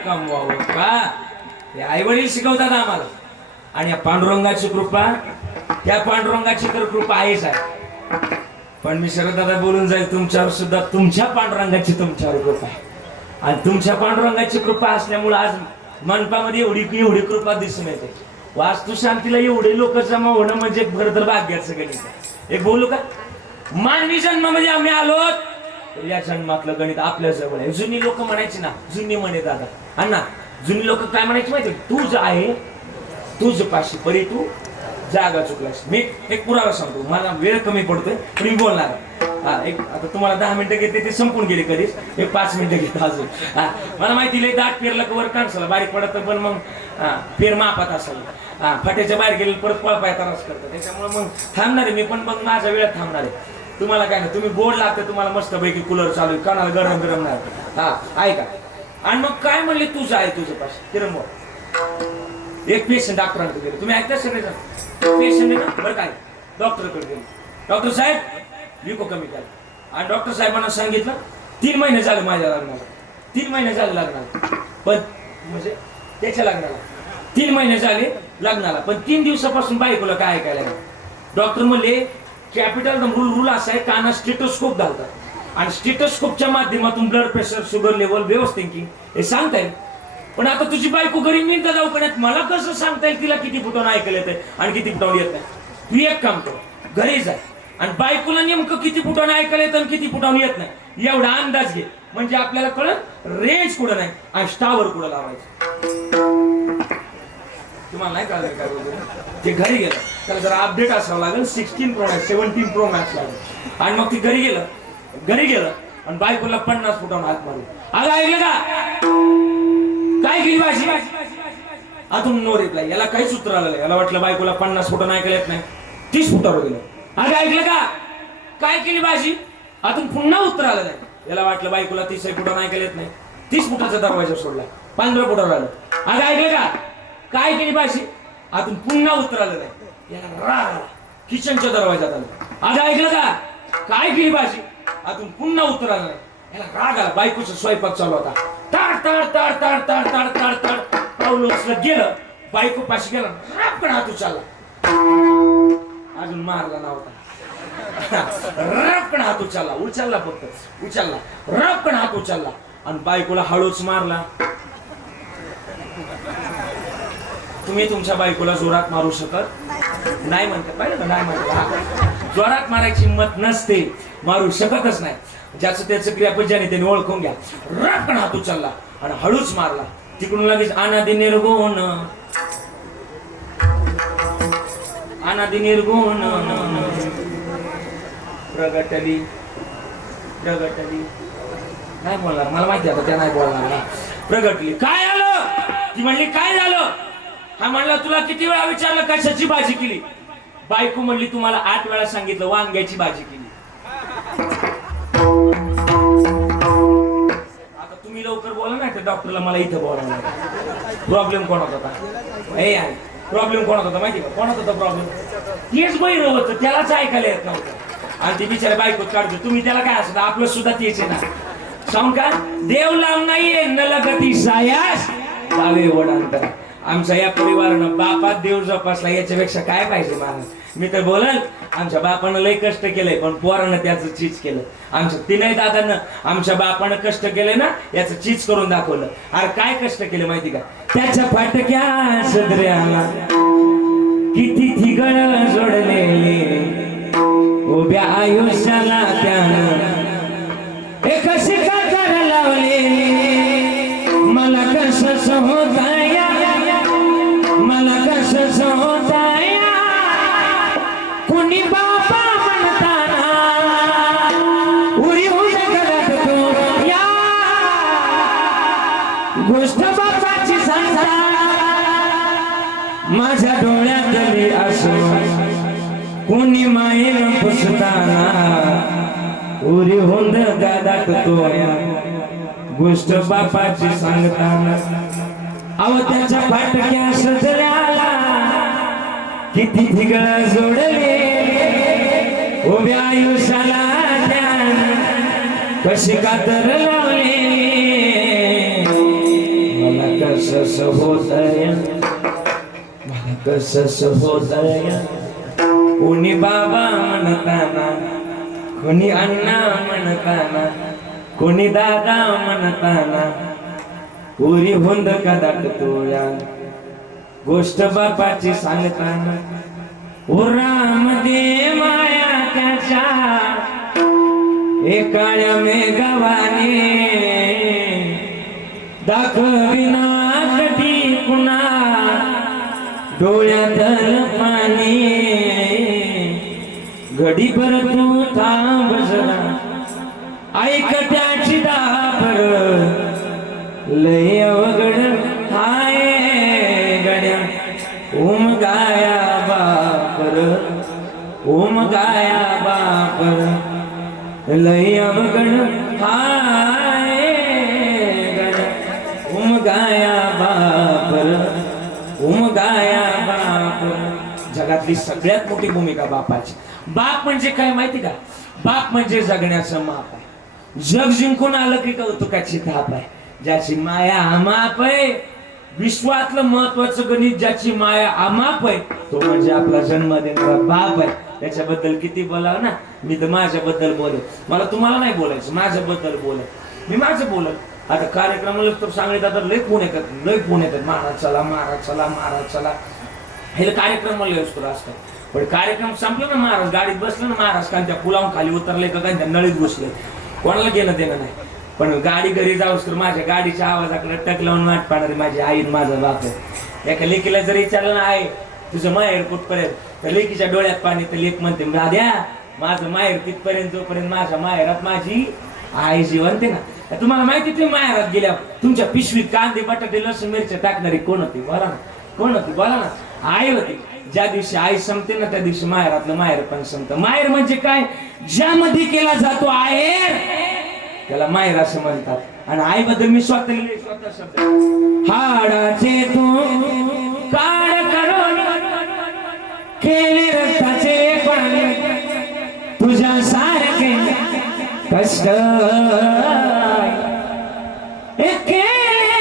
कमवावं का? हे आई वडील शिकवतात आम्हाला. आणि या पांडुरंगाची कृपा, त्या पांडुरंगाची तर कृपा आहेच आहे. पण मी शरदादा बोलून जाईल तुमच्यावर सुद्धा. तुमच्या पांडुरंगाची तुमच्यावर कृपा आहे. आणि तुमच्या पांडुरंगाची कृपा असल्यामुळे आज मनपामध्ये एवढी कृपा दिसून येते. वास्तुशांतीला एवढे लोक जमा होणं म्हणजे खरं तर भाग्याचं गणित. एक बोलू का? मानवी जन्मामध्ये आम्ही आलो या जन्मातलं गणित आपल्या जवळ आहे. जुनी लोक म्हणायची ना, जुनी म्हणे दादा अण्णा, जुनी लोक काय म्हणायची माहिती? तूच आहे तुझ पाशी परी तू जागा चुकलास. मी एक पुरावा सांगतो. मला वेळ कमी पडतोय पण मी बोलणार. हा एक आता तुम्हाला 10 मिनिटं घेते ते संपून गेले कधीच एक 5 मिनिटं घेते अजून हा मला माहिती लय दाट पेरला वर काढसाला बारीक पडत पण मग पेर मापात असेल हा फाट्याच्या बाहेर गेले परत पळपाय त्रास करतात त्याच्यामुळे मग थांबणार आहे मी पण मग माझ्या वेळात थांबणार आहे तुम्हाला काय नाही तुम्ही गोड लागते तुम्हाला मस्त पैकी कूलर चालू आहे कानाला गरम गरम नाही हा ऐका आणि मग काय म्हणले तुझं आहे तुझ्या पास किरण एक पेशंट डॉक्टरांकडे गेले तुम्ही ऐकता सगळे पेशंट आहे ना बरं काय डॉक्टरकडे गेले डॉक्टर साहेब लिको कमी करा आणि डॉक्टर साहेबांना सांगितलं 3 महिने झाले माझ्या लग्नाला 3 महिने झाले लग्नाला पण म्हणजे त्याच्या लग्नाला 3 महिने झाले लग्नाला पण 3 दिवसापासून बायकोला काय ऐकायला नाही डॉक्टर म्हणले कॅपिटल रूल असा आहे काना स्टेटोस्कोप घालतात आणि स्टेटोस्कोपच्या माध्यमातून ब्लड प्रेशर शुगर लेवल व्यवस्थित थिंकिंग हे सांगता येईल पण आता तुझी बायको घरी मिळता दवाखान्यात मला कसं सांगता येईल तिला किती फुटावून ऐकायला येते आणि किती फुटावून येत नाही तू एक काम कर घरी जाय आणि बायकोला नेमकं किती फुटावून ऐकायला येतं आणि किती फुटावून येत नाही एवढा अंदाज घे म्हणजे आपल्याला कळत रेंज कुठं नाही आणि स्टावर कुठं लावायचं तुम्हाला नाही कळलं काय बोलतो ते घरी गेलं त्याला जरा अपडेट असावं लागेल 16 प्रो मॅक्स 17 प्रो मॅक्स लागेल आणि मग ती घरी गेलं आणि बायकोला 50 फुटावून हात मारू अगं ऐकलं का काय केली भाजी अजून नो रिप्लाय याला काहीच उत्तर आलं याला वाटलं बायकोला 50 फुटावून ऐकायला येत नाही 30 फुटावर गेलं अगं ऐकलं का काय केली भाजी अजून पुन्हा उत्तर आलं नाही याला वाटलं बायकोला 30 फुटावून ऐकायला येत नाही 30 फुटाचा दरवाजा सोडला 15 फुटावर आलं अगं ऐकलं का काय केली भाजी अजून पुन्हा उत्तर आलं नाही याला राग आला किचनच्या दरवाजात आलं अगं ऐकलं का काय केली भाजी अजून पुन्हा उत्तर आलं नाही याला राग आला बायकोचा स्वयंपाक चालू होता ताड ताड ताड ताड ताड ताड ताड ताड पाऊल उचलत गेलं बायको पाशी गेला रापकन हात उचलला अजून मारला नव्हता रापकन हात उचलला फक्त उचलला रापकन हात उचलला आणि बायकोला हळूच मारला तुम्ही तुमच्या बायकोला जोरात मारू शकत नाही म्हणते पाहिजे नाही म्हणते जोरात मारायची हिंमत नसते मारू शकतच नाही ज्याचं त्याचं क्रियापद ज्याने त्याने ओळखून घ्या रापकन हात उचलला आणि हळूच मारला तिकडून लगेच अनादि निर्गुण प्रगटली नाही बोलणार मला माहिती आता त्या नाही बोलणार प्रगटली काय आलं ती म्हणली काय झालं हा म्हणला तुला किती वेळा विचारलं कशाची भाजी केली बायको म्हणली तुम्हाला 8 वेळा सांगितलं वांग्याची भाजी केली आता तुम्ही लवकर बोला नाही तर डॉक्टरला मला इथं बोलावं प्रॉब्लेम कोणाचा होता हे आहे प्रॉब्लेम कोणाचा होता माहिती का कोणाचा होता प्रॉब्लेम तेच बहिर होतं त्यालाच ऐकायला येत नव्हतं आणि ते बिचारे बायकोत काढतो तुम्ही त्याला काय असतं आपलं सुद्धा तेच आहे ना सांग का देव लाव नाहीये न लगती सायास जावे वडांतर आमच्या या परिवारानं बापात देव जोपासला याच्यापेक्षा काय पाहिजे महाराज मी तर बोलल आमच्या बापानं लय कष्ट केलंय पण पोरानं त्याचं चीज केलं आमच्या तीनही दादानं आमच्या बापानं कष्ट केलंय ना याचं चीज करून दाखवलं अरे काय कष्ट केलं माहिती का त्याच्या फाटक्या सदऱ्याला किती थिगळ जोडलेले उभ्या आयुष्याला त्यानं कशी का कर लावले मला कसं होताया मला कसं होताया कुणी बाबा म्हणताना उरी होऊन करत तो या गोष्ट बापाची सांगता माझ्या डोळ्यात गेली असं कुणी मायेन पुसताना उरी होंद गादाटतो गोष्ट बापाची सांगताना अव त्याच्या फाटक्या सजल्याला किती थिगळ जोडले उभ्या आयुष्याला कशी कातर लावले मला कसं होतय मला कसं होतय कोणी बाबा म्हणताना कोणी अण्णा म्हणताना कोणी दादा म्हणताना उरी होंद का दाटतो या गोष्ट बापाची सांगताना ओ राम दे माया त्याच्या एकाळ्या मेघवाने दाखविना कधी पुन्हा डोळ्यातल पाणी घडी पर तू थांब जरा ऐक त्याची दापर लय अवघड हाय गड्या उमगाया बापर उमगाया बापर लय अवघड हाय गड्या उमगाया बापर उमगाया बापर जगातली सगळ्यात मोठी भूमिका बापाची. बाप म्हणजे काय माहिती का? बाप म्हणजे जगण्याचं माप आहे. जग जिंकून आलं की कौतुकाची थाप आहे. ज्याची माया अमाप आहे, विश्वातलं महत्वाचं गणित ज्याची माया अमाप आहे, तो म्हणजे आपला जन्म देणारा बाप आहे. त्याच्याबद्दल किती बोलावं ना. मी तर माझ्याबद्दल बोलेल, मला तुम्हाला नाही बोलायचं, माझ्याबद्दल बोलेल, मी माझं बोलेल. आता कार्यक्रमाला तर सांगितलं तर लय फोन येतात महाराज चला महाराज चला महाराज चला. हे कार्यक्रमाला असतो असतात. पण कार्यक्रम संपला ना, महाराज गाडीत बसले ना, महाराज का त्या पुलावून खाली उतरले का त्या नळीत घुसले, कोणाला घेणं देणं नाही. पण गाडी घरी जाऊस तर माझ्या गाडीच्या आवाजाकडे टक लावून वाट पाहणारी माझी आई माझा बाप आहे. एका लेकीला जरी विचारलं ना, आहे तुझं माहेर कुठपर्यंत, तर लेकीच्या डोळ्यात पाणी, तर लेक म्हणते दाद्या माझं माहेर तिथपर्यंत जोपर्यंत माझ्या माहेरात माझी आई जिवंत ना. तुम्हाला माहिती तुम्ही माहेरात गेल्या तुमच्या पिशवीत कांदे बटाटे लसूण मिरच्या टाकणारी कोण होती बोला ना? कोण होती बोला ना? आई होती. ज्या दिवशी आई संपते ना त्या दिवशी माहेरातलं माहेर पण संपतं. माहेर म्हणजे काय? ज्यामध्ये केला जातो आहेर त्याला माहेर असं म्हणतात. आणि आई बद्दल मी स्वतः शब्द हाडाचे तू काढ करून केले रक्ताचे पण तुझ्या सारखे कष्ट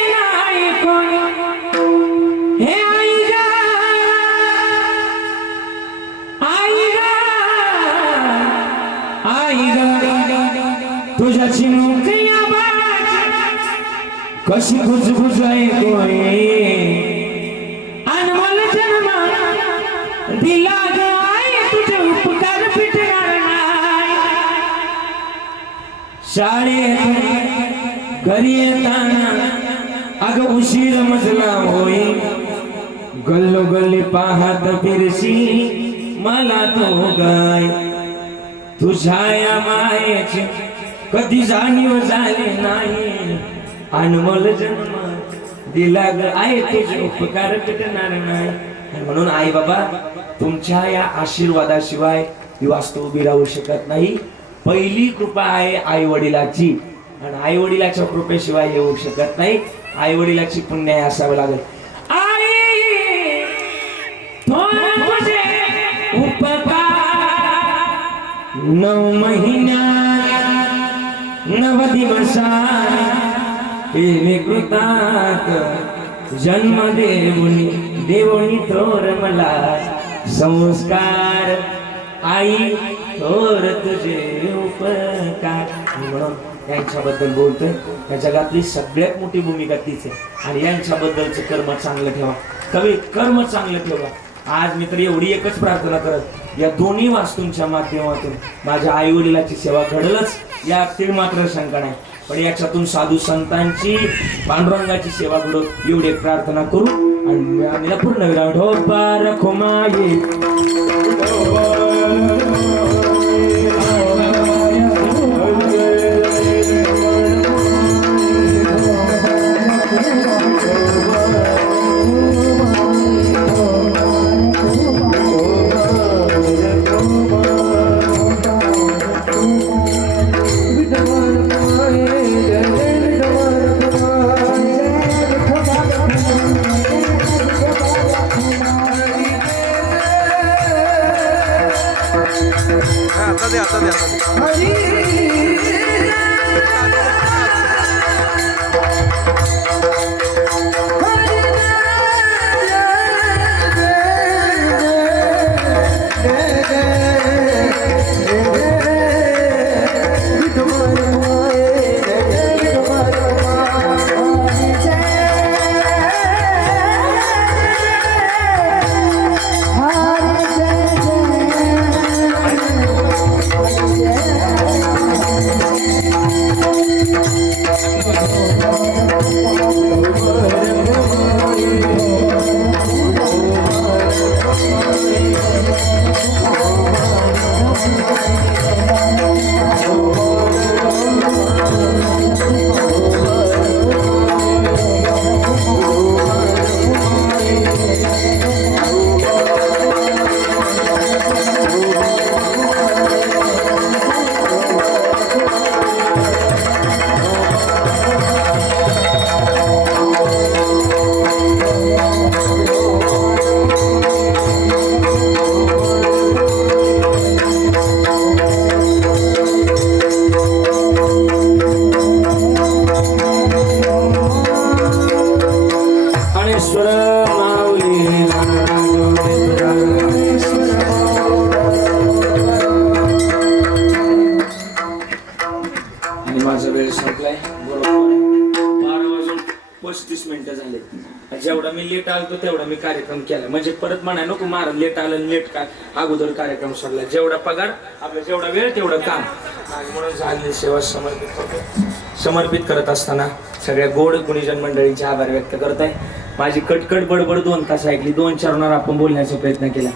नाही कोण. हे आई गा आई गा आई गा तुझ्या चिमुकल्या कशी खुजबुज आहे कोणी अनमोल जन्म दिला ग आई तुझे उपकार फिटणार नाही. शाळेत घरी येताना अग उशीर मजला होई गल्लोगल्ली पाहत फिरशी मला तो गाय तुझ्या या मायेची कधी जाणीव झाली नाही. अनमोल जन्म दिला ग आई तुझे उपकार फिटणार नाही. म्हणून आई बाबा तुमच्या या आशीर्वादाशिवाय ही वास्तू उभी राहू शकत नाही. पहिली कृपा आहे आई वडिलाची आणि आई वडिलाच्या कृपेशिवाय येऊ शकत नाही. आई वडिलाची पुण्य असावं लागेल. आई तुझे उपकार 9 महिन्यात 9 दिवसात केले कृतात जन्म देवणी थोर मला संस्कार आई थोर तुझे उपकार. म्हणून यांच्याबद्दल बोलतोय. या जगातली सगळ्यात मोठी भूमिका तीच आहे. आणि यांच्याबद्दलचं कर्म चांगलं ठेवा. कवी कर्म चांगलं ठेवा. आज मी तर एवढी एकच प्रार्थना करत या दोन्ही वास्तूंच्या माध्यमातून माझ्या आई वडिलाची सेवा घडलंच यात मात्र शंका नाही. पण याच्यातून साधू संतांची पांडुरंगाची सेवा घडो एवढी प्रार्थना करू. आणि पूर्ण विराम ढोपार खोमाये आता दे Yeah. झाले जेवढा मी लेट आलो तेवढा मी कार्यक्रम केला म्हणजे परत म्हणाय नको मार लेट आलं लेट का अगोदर कार्यक्रम सोडला जेवढा पगार आपला जेवढा वेळ तेवढं काम म्हणून झालेली सेवा समर्पित करत असताना सगळ्या गोड गुणीजन मंडळींचे आभार व्यक्त करत आहे माझी कटकट बडबड 2 तास ऐकली 2 चरणावर आपण बोलण्याचा प्रयत्न केला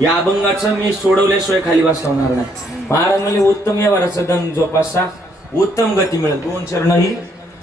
या अभंगाचं मी सोडवल्याशिवाय खाली बसवणार नाही महाराज म्हणजे उत्तम व्यवहाराचा दम जोपासता उत्तम गती मिळेल 2 चरण ही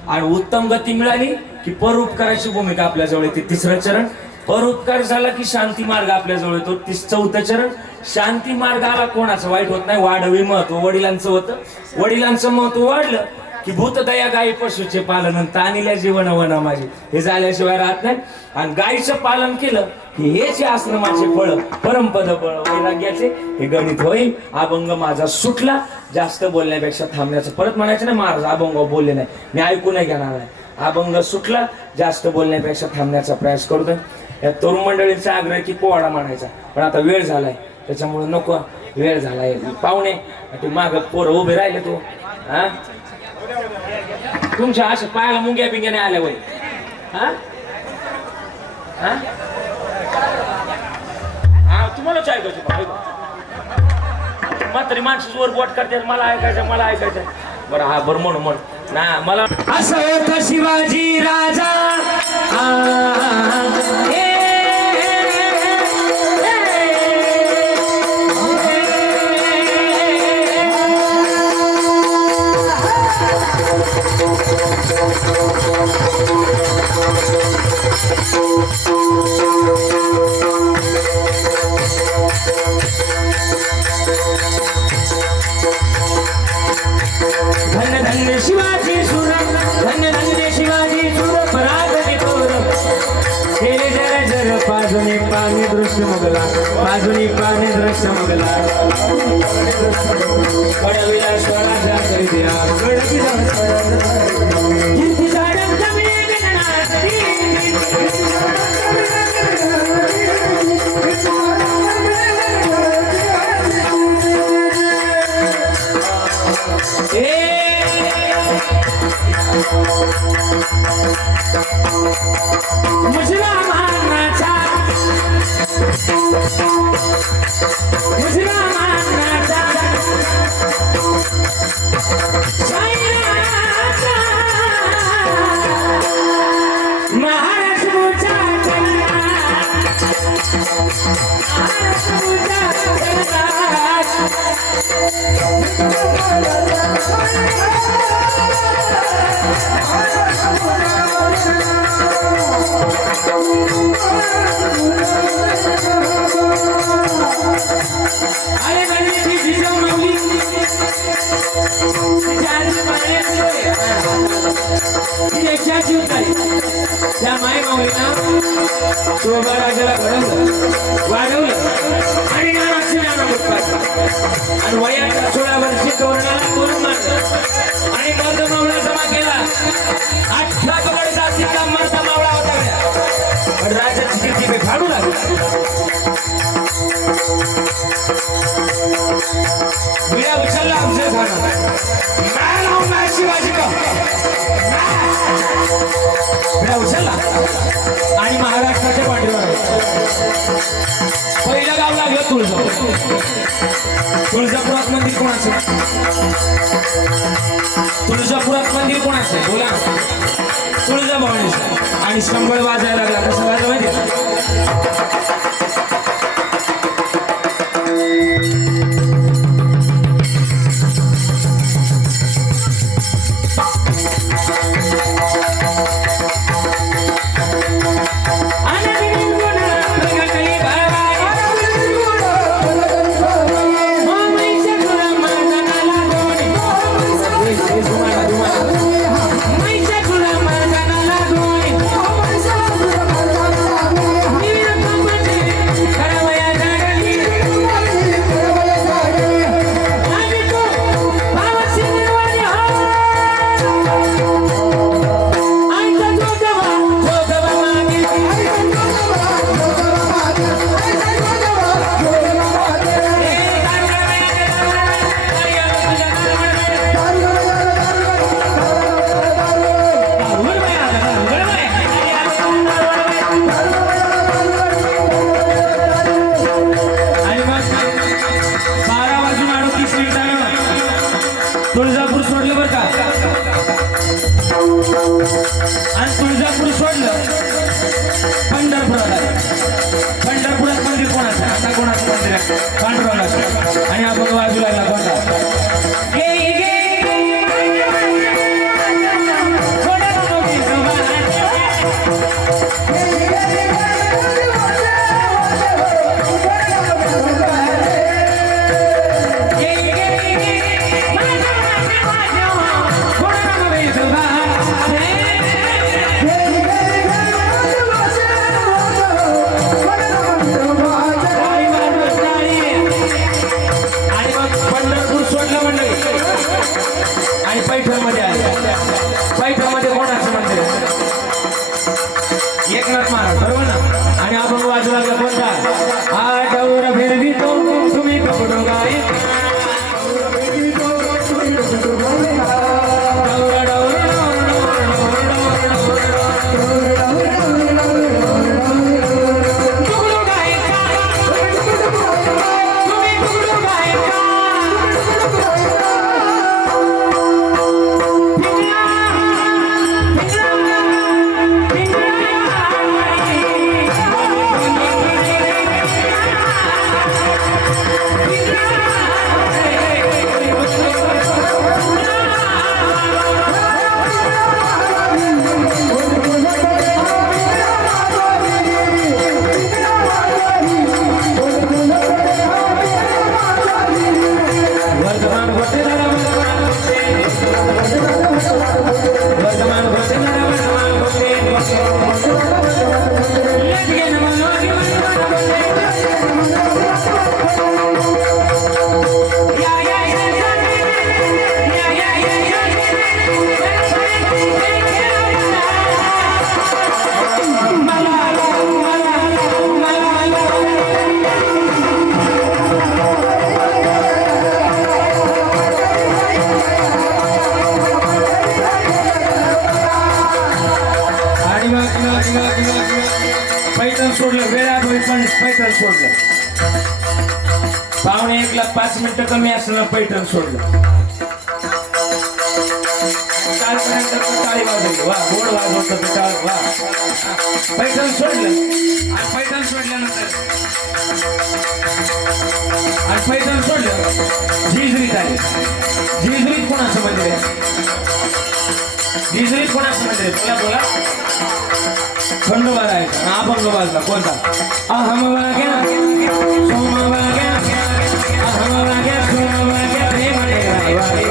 आणि उत्तम गती मिळाली की परोपकाराची भूमिका आपल्याजवळ येते 3रं चरण परोपकार झाला की शांती मार्ग आपल्याजवळ येतो 4थं चरण शांती मार्गाला कोणाचं वाईट होत नाही वाढवी महत्व वडिलांचं होतं वडिलांचं महत्व वाढलं की भूतदया गायी पशुचे पालन तानिल्या जीवन वना माझे हे झाल्याशिवाय राहत नाही आणि गायीचं पालन केलं की हेच आश्रमाचे फळ परमपद बळ वैराग्याचे हे गणित होईल अभंग माझा सुटला जास्त बोलण्यापेक्षा थांबण्याचं परत म्हणायचं नाही महाराज अभंग बोलले नाही मी ऐकू नाही घेणार नाही अभंग सुटला जास्त बोलण्यापेक्षा थांबण्याचा प्रयास करतोय या तरुण मंडळींचा आग्रह की पोवाडा म्हणायचा पण आता वेळ झालाय त्याच्यामुळे नको वेळ झालाय पाहुणे ते माग पोरं उभे राहिले तो हा तुमच्या अशा पायाला मुंग्या बिंग्या नाही आल्या वय हा तुम्हाला ऐकायचं म्हातारी माणसं वर बोट करते मला ऐकायचं बरं हा बरं म्हण ना मला असं होतं शिवाजी राजा धन्य धन्य शिवाजी सुर धन्य धन्य शिवाजी सुर परागती थोर केले जर जर पाजुनी पाणी दृश्य मगला पाजुनी पाणी दृश्य मगला पडविला स्वराजा करित्या कीर्ती झाडं जमी गणनाथी मुसलमानाचा महाराष्ट्राचा अरे गणेश जिजाऊ माऊली त्या माय माऊलीनं शोभा राजाला घडवलं वाढवलं आणि आणि वयाच्या 16 वर्षी तोरणाला तोरण मारलं आणि मर्द मावळा जमा केला 18 कबड जातीचा मर्द मावळा होता पण राजाची कीर्ती फाडू लागली विडा उचलला अफजल खान शिवाजी का विडा उचलला आणि महाराष्ट्राच्या पाठीवर पहिलं गाव लागलं तुळजापुरात मंदिर कोणाचं तुळजापुरात मंदिर कोणाचं बोला तुळजाभवानीचं आणि संबळ वाजायला लागला कसं वाजलं माहिती तुळजापूर सोडलं बरं का, आणि तुळजापूर सोडलं पंढरपुरात आलं. पंढरपुरात मंदिर कोणाचं आहे? आता कोणाचं मंदिर आहे? पांडुरंगाचं. आणि आपण बाजूला लागला कोणता? आणि पैठणमध्ये आले. पैठणमध्ये कोणाचं मंदिर आहे? एकनाथ महाराज, बरोबर ना. आणि आपण बाजूला कोणता? आठवडा फिरवितो तुम्ही कपडो गाई, पैठण सोडलं. वेळात पण पैठण सोडलं. पावणे 1ला 5 मिनिटं कमी असताना पैठण सोडलं. टाळपर्यंत टाळी वाजवली. वा, गोड वाजवत टाळ. वा, पैठण सोडलं. आणि पैठण सोडल्यानंतर जिजरीत आले. जिजरीत कोणाचं मंदिर आहे? जिजरीत कोणाचं मंदिर आहे? बोला बोला. खंडोबा राहायचा. अभंग वाजला कोणता? अहम वाग्या सोम वाग्या, अहम वाग्या सोम वाग्या, प्रेमने गायवारी,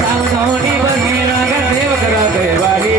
सावधानी बघे रागा देव करा कैवारी.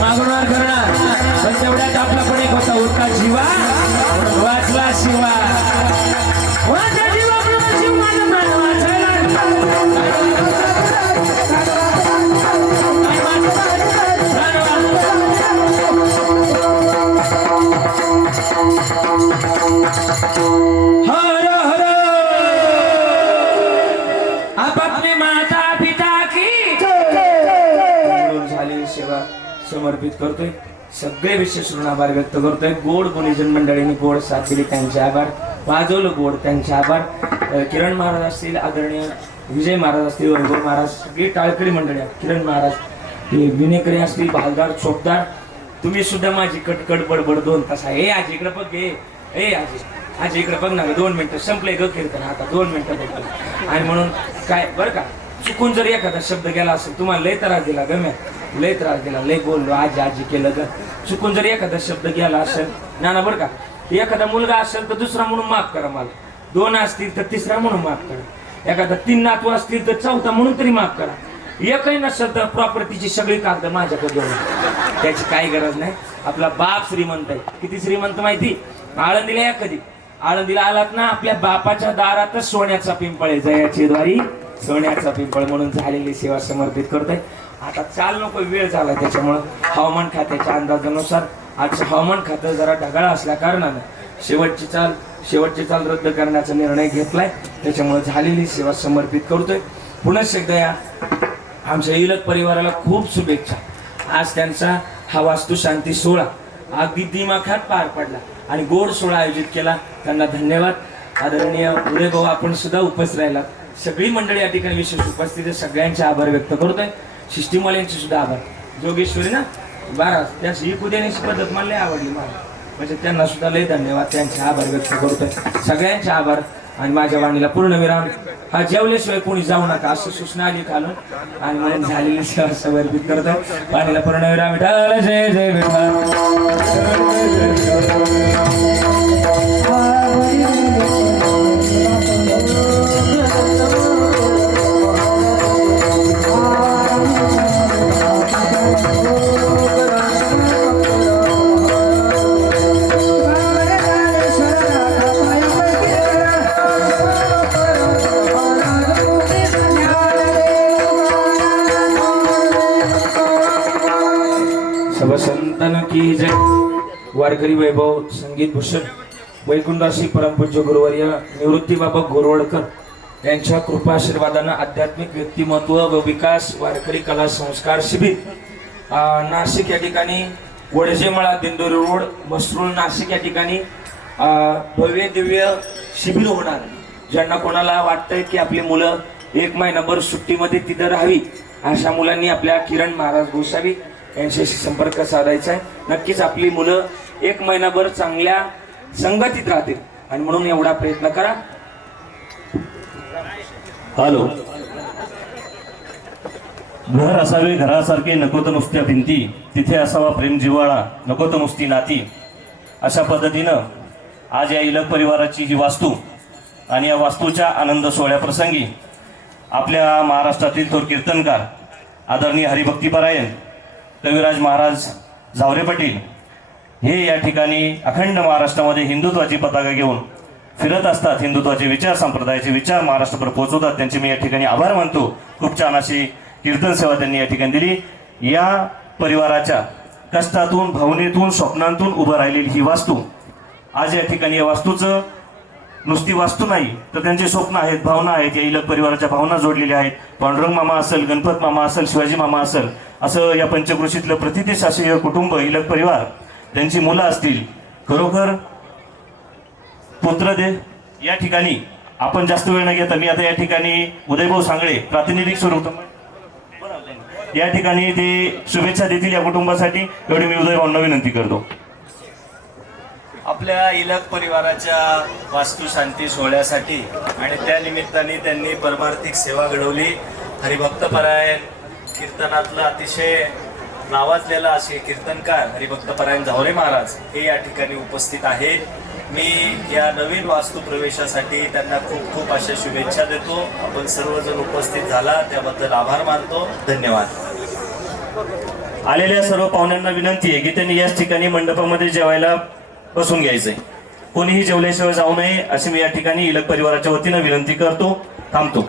मागणार करणार पण तेवढ्यात आपला पण एक होता उरका जीवा वाचला शिवा. वाचा जीवा आपला जीव माझा प्राण वाचायला. हर हर आपने माता पिता की झाली सेवा समर्पित करतोय. सगळे विशेष ऋण आभार व्यक्त करतोय. गोड गुणीजन मंडळींनी गोड साथ दिली त्यांचे आभार. वाजवलं गोड त्यांचे आभार. किरण महाराज असतील, आदरणीय विजय महाराज असतील, वरगोर महाराज, सगळी टाळकरी मंडळी, किरण महाराज, हे विनेकरी असतील भालदार चोपदार, तुम्ही सुद्धा माझी कटकट बडबड 2 तास आहे. ए आजी इकडे बघ, ए आजी इकडे बघ ना, 2 मिनिटं संपले ग कीर्तन, आता 2 मिनिटं बघतो. आणि म्हणून काय बरं का, चुकून जर एखादा शब्द गेला असेल, तुम्हाला लय त्रास दिला ग, लय त्रास दिला, लय बोललो, आजी केलं ग, चुकून जर एखादा शब्द गेला असेल ना बरं का, एखादा मुलगा असेल तर दुसरा म्हणून माफ करा मला, 2 असतील तर तिसरा म्हणून माफ करा, एखादा 3 नातू असतील तर 4था म्हणून तरी माफ करा, एकही नसेल तर प्रॉपर्टीची सगळी कागद माझ्याकडे घेऊन, त्याची काही गरज नाही. आपला बाप श्रीमंत आहे. किती श्रीमंत माहिती? आळंदीला या कधी, आळंदीला आलात ना, आपल्या बापाच्या दारातच सोन्याचा पिंपळ आहे, जयाची द्वारी सोन्याचा पिंपळ म्हणून झालेली सेवा समर्पित करतोय. आता चाल नको, वेळ झाला, त्याच्यामुळं हवामान खात्याच्या अंदाजानुसार आजचं हवामान खातं जरा ढगाळ असल्या कारणानं शेवटची चाल रद्द करण्याचा निर्णय घेतलाय. त्याच्यामुळे झालेली सेवा समर्पित करतोय. पुन्हा एकदा या आमच्या इलक परिवाराला खूप शुभेच्छा. आज त्यांचा हा वास्तुशांती सोहळा अगदी दिमाखात पार पडला आणि गोड सोहळा आयोजित केला. त्यांना धन्यवाद. आदरणीय उदय भाऊ, आपण सुद्धा उपस्थित राहिलात. सगळी मंडळी या ठिकाणी विशेष उपस्थित आहे. सगळ्यांचे आभार व्यक्त करतोय. सिस्टीमवाल्यांचे सुद्धा आभार. जोगेश्वरी ना 12 त्याची ही पुद्यानेची पद्धत मला लय आवडली, मला म्हणजे त्यांना सुद्धा लय धन्यवाद, त्यांचे आभार व्यक्त करतोय. सगळ्यांचे आभार. आणि माझ्या वाणीला पूर्णविराम. हा जेवल्याशिवाय कोणी जाऊ नका असं सूचना आली खालून आणि म्हणून झालेली सेवा समर्पित करतोय. वाणीला पूर्णविराम. विठाल जय जय संतन की जय. वारकरी वैभव संगीत भूषण वैकुंठासी परमपूज्य गुरुवर्य निवृत्ती बाबा गोरवडकर यांच्या कृपाशीर्वादानं आध्यात्मिक व्यक्तिमत्व व विकास वारकरी कला संस्कार शिबिर नाशिक या ठिकाणी, वडजेमळा दिंडोरी रोड मसरूळ नाशिक या ठिकाणी भव्य दिव्य शिबिर होणार. ज्यांना कोणाला वाटतंय की आपली मुलं 1 महिनाभर सुट्टीमध्ये तिथं राहावी, अशा मुलांनी आपल्या किरण महाराज गोसावी यांच्याशी संपर्क साधायचा आहे. नक्कीच आपली मुलं 1 महिनाभर चांगल्या संगतीत राहतील आणि म्हणून एवढा प्रयत्न करा. हॅलो. घर असावे घरासारखे, नको तर नुसत्या भिंती, तिथे असावा प्रेम जिव्हाळा, नको तर नुसती नाती. अशा पद्धतीनं आज या इलक परिवाराची ही वास्तू आणि या वास्तूच्या आनंद सोहळ्याप्रसंगी आपल्या महाराष्ट्रातील थोर कीर्तनकार आदरणीय हरिभक्तीपरायण कविराज महाराज झावरे पाटील हे या ठिकाणी अखंड महाराष्ट्रामध्ये हिंदुत्वाची पताका घेऊन फिरत असतात. हिंदुत्वाचे विचार, संप्रदायाचे विचार महाराष्ट्रभर पोहोचवतात. त्यांचे मी या ठिकाणी आभार मानतो. खूप छान अशी कीर्तन सेवा त्यांनी या ठिकाणी दिली. या परिवाराच्या कष्टातून, भावनेतून, स्वप्नांतून उभं राहिलेली ही वास्तू आज या ठिकाणी, या वास्तूचं नुसती वास्तू नाही तर त्यांचे स्वप्न आहेत, भावना आहेत. या इलक परिवाराच्या भावना जोडलेल्या आहेत. पांडुरंग मामा असेल, गणपत मामा असेल, शिवाजी मामा असेल, असं या पंचक्रोशीतलं प्रतिष्ठाशीय कुटुंब इलक परिवार, त्यांची मुलं असतील, खरोखर पुत्रदे. या ठिकाणी आपण जास्त वेळ न घेता मी आता या ठिकाणी उदयभाऊ सांगळे प्रातिनिधिक स्वरूप या ठिकाणी ते शुभेच्छा देतील या कुटुंबासाठी, एवढी मी उदयभाऊंना विनंती करतो. आपल्या इलक परिवाराच्या वास्तुशांती सोहळ्यासाठी आणि त्या निमित्ताने त्यांनी परमार्थिक सेवा घडवली. हरिभक्तपरायण कीर्तनातलं अतिशय नावाजलेला असे कीर्तनकार हरिभक्तपरायण झावरे महाराज हे या ठिकाणी उपस्थित आहेत. मी या नवीन वास्तू प्रवेशासाठी त्यांना खूप खूप अशा शुभेच्छा देतो. आपण सर्वजण उपस्थित झाला त्याबद्दल आभार मानतो. धन्यवाद. आलेल्या सर्व पाहुण्यांना विनंती आहे की त्यांनी याच ठिकाणी मंडपामध्ये जेवायला बसून घ्यायचंय. कोणीही जेवल्याशिवाय जाऊ नये अशी मी या ठिकाणी इलक परिवाराच्या वतीनं विनंती करतो. थांबतो.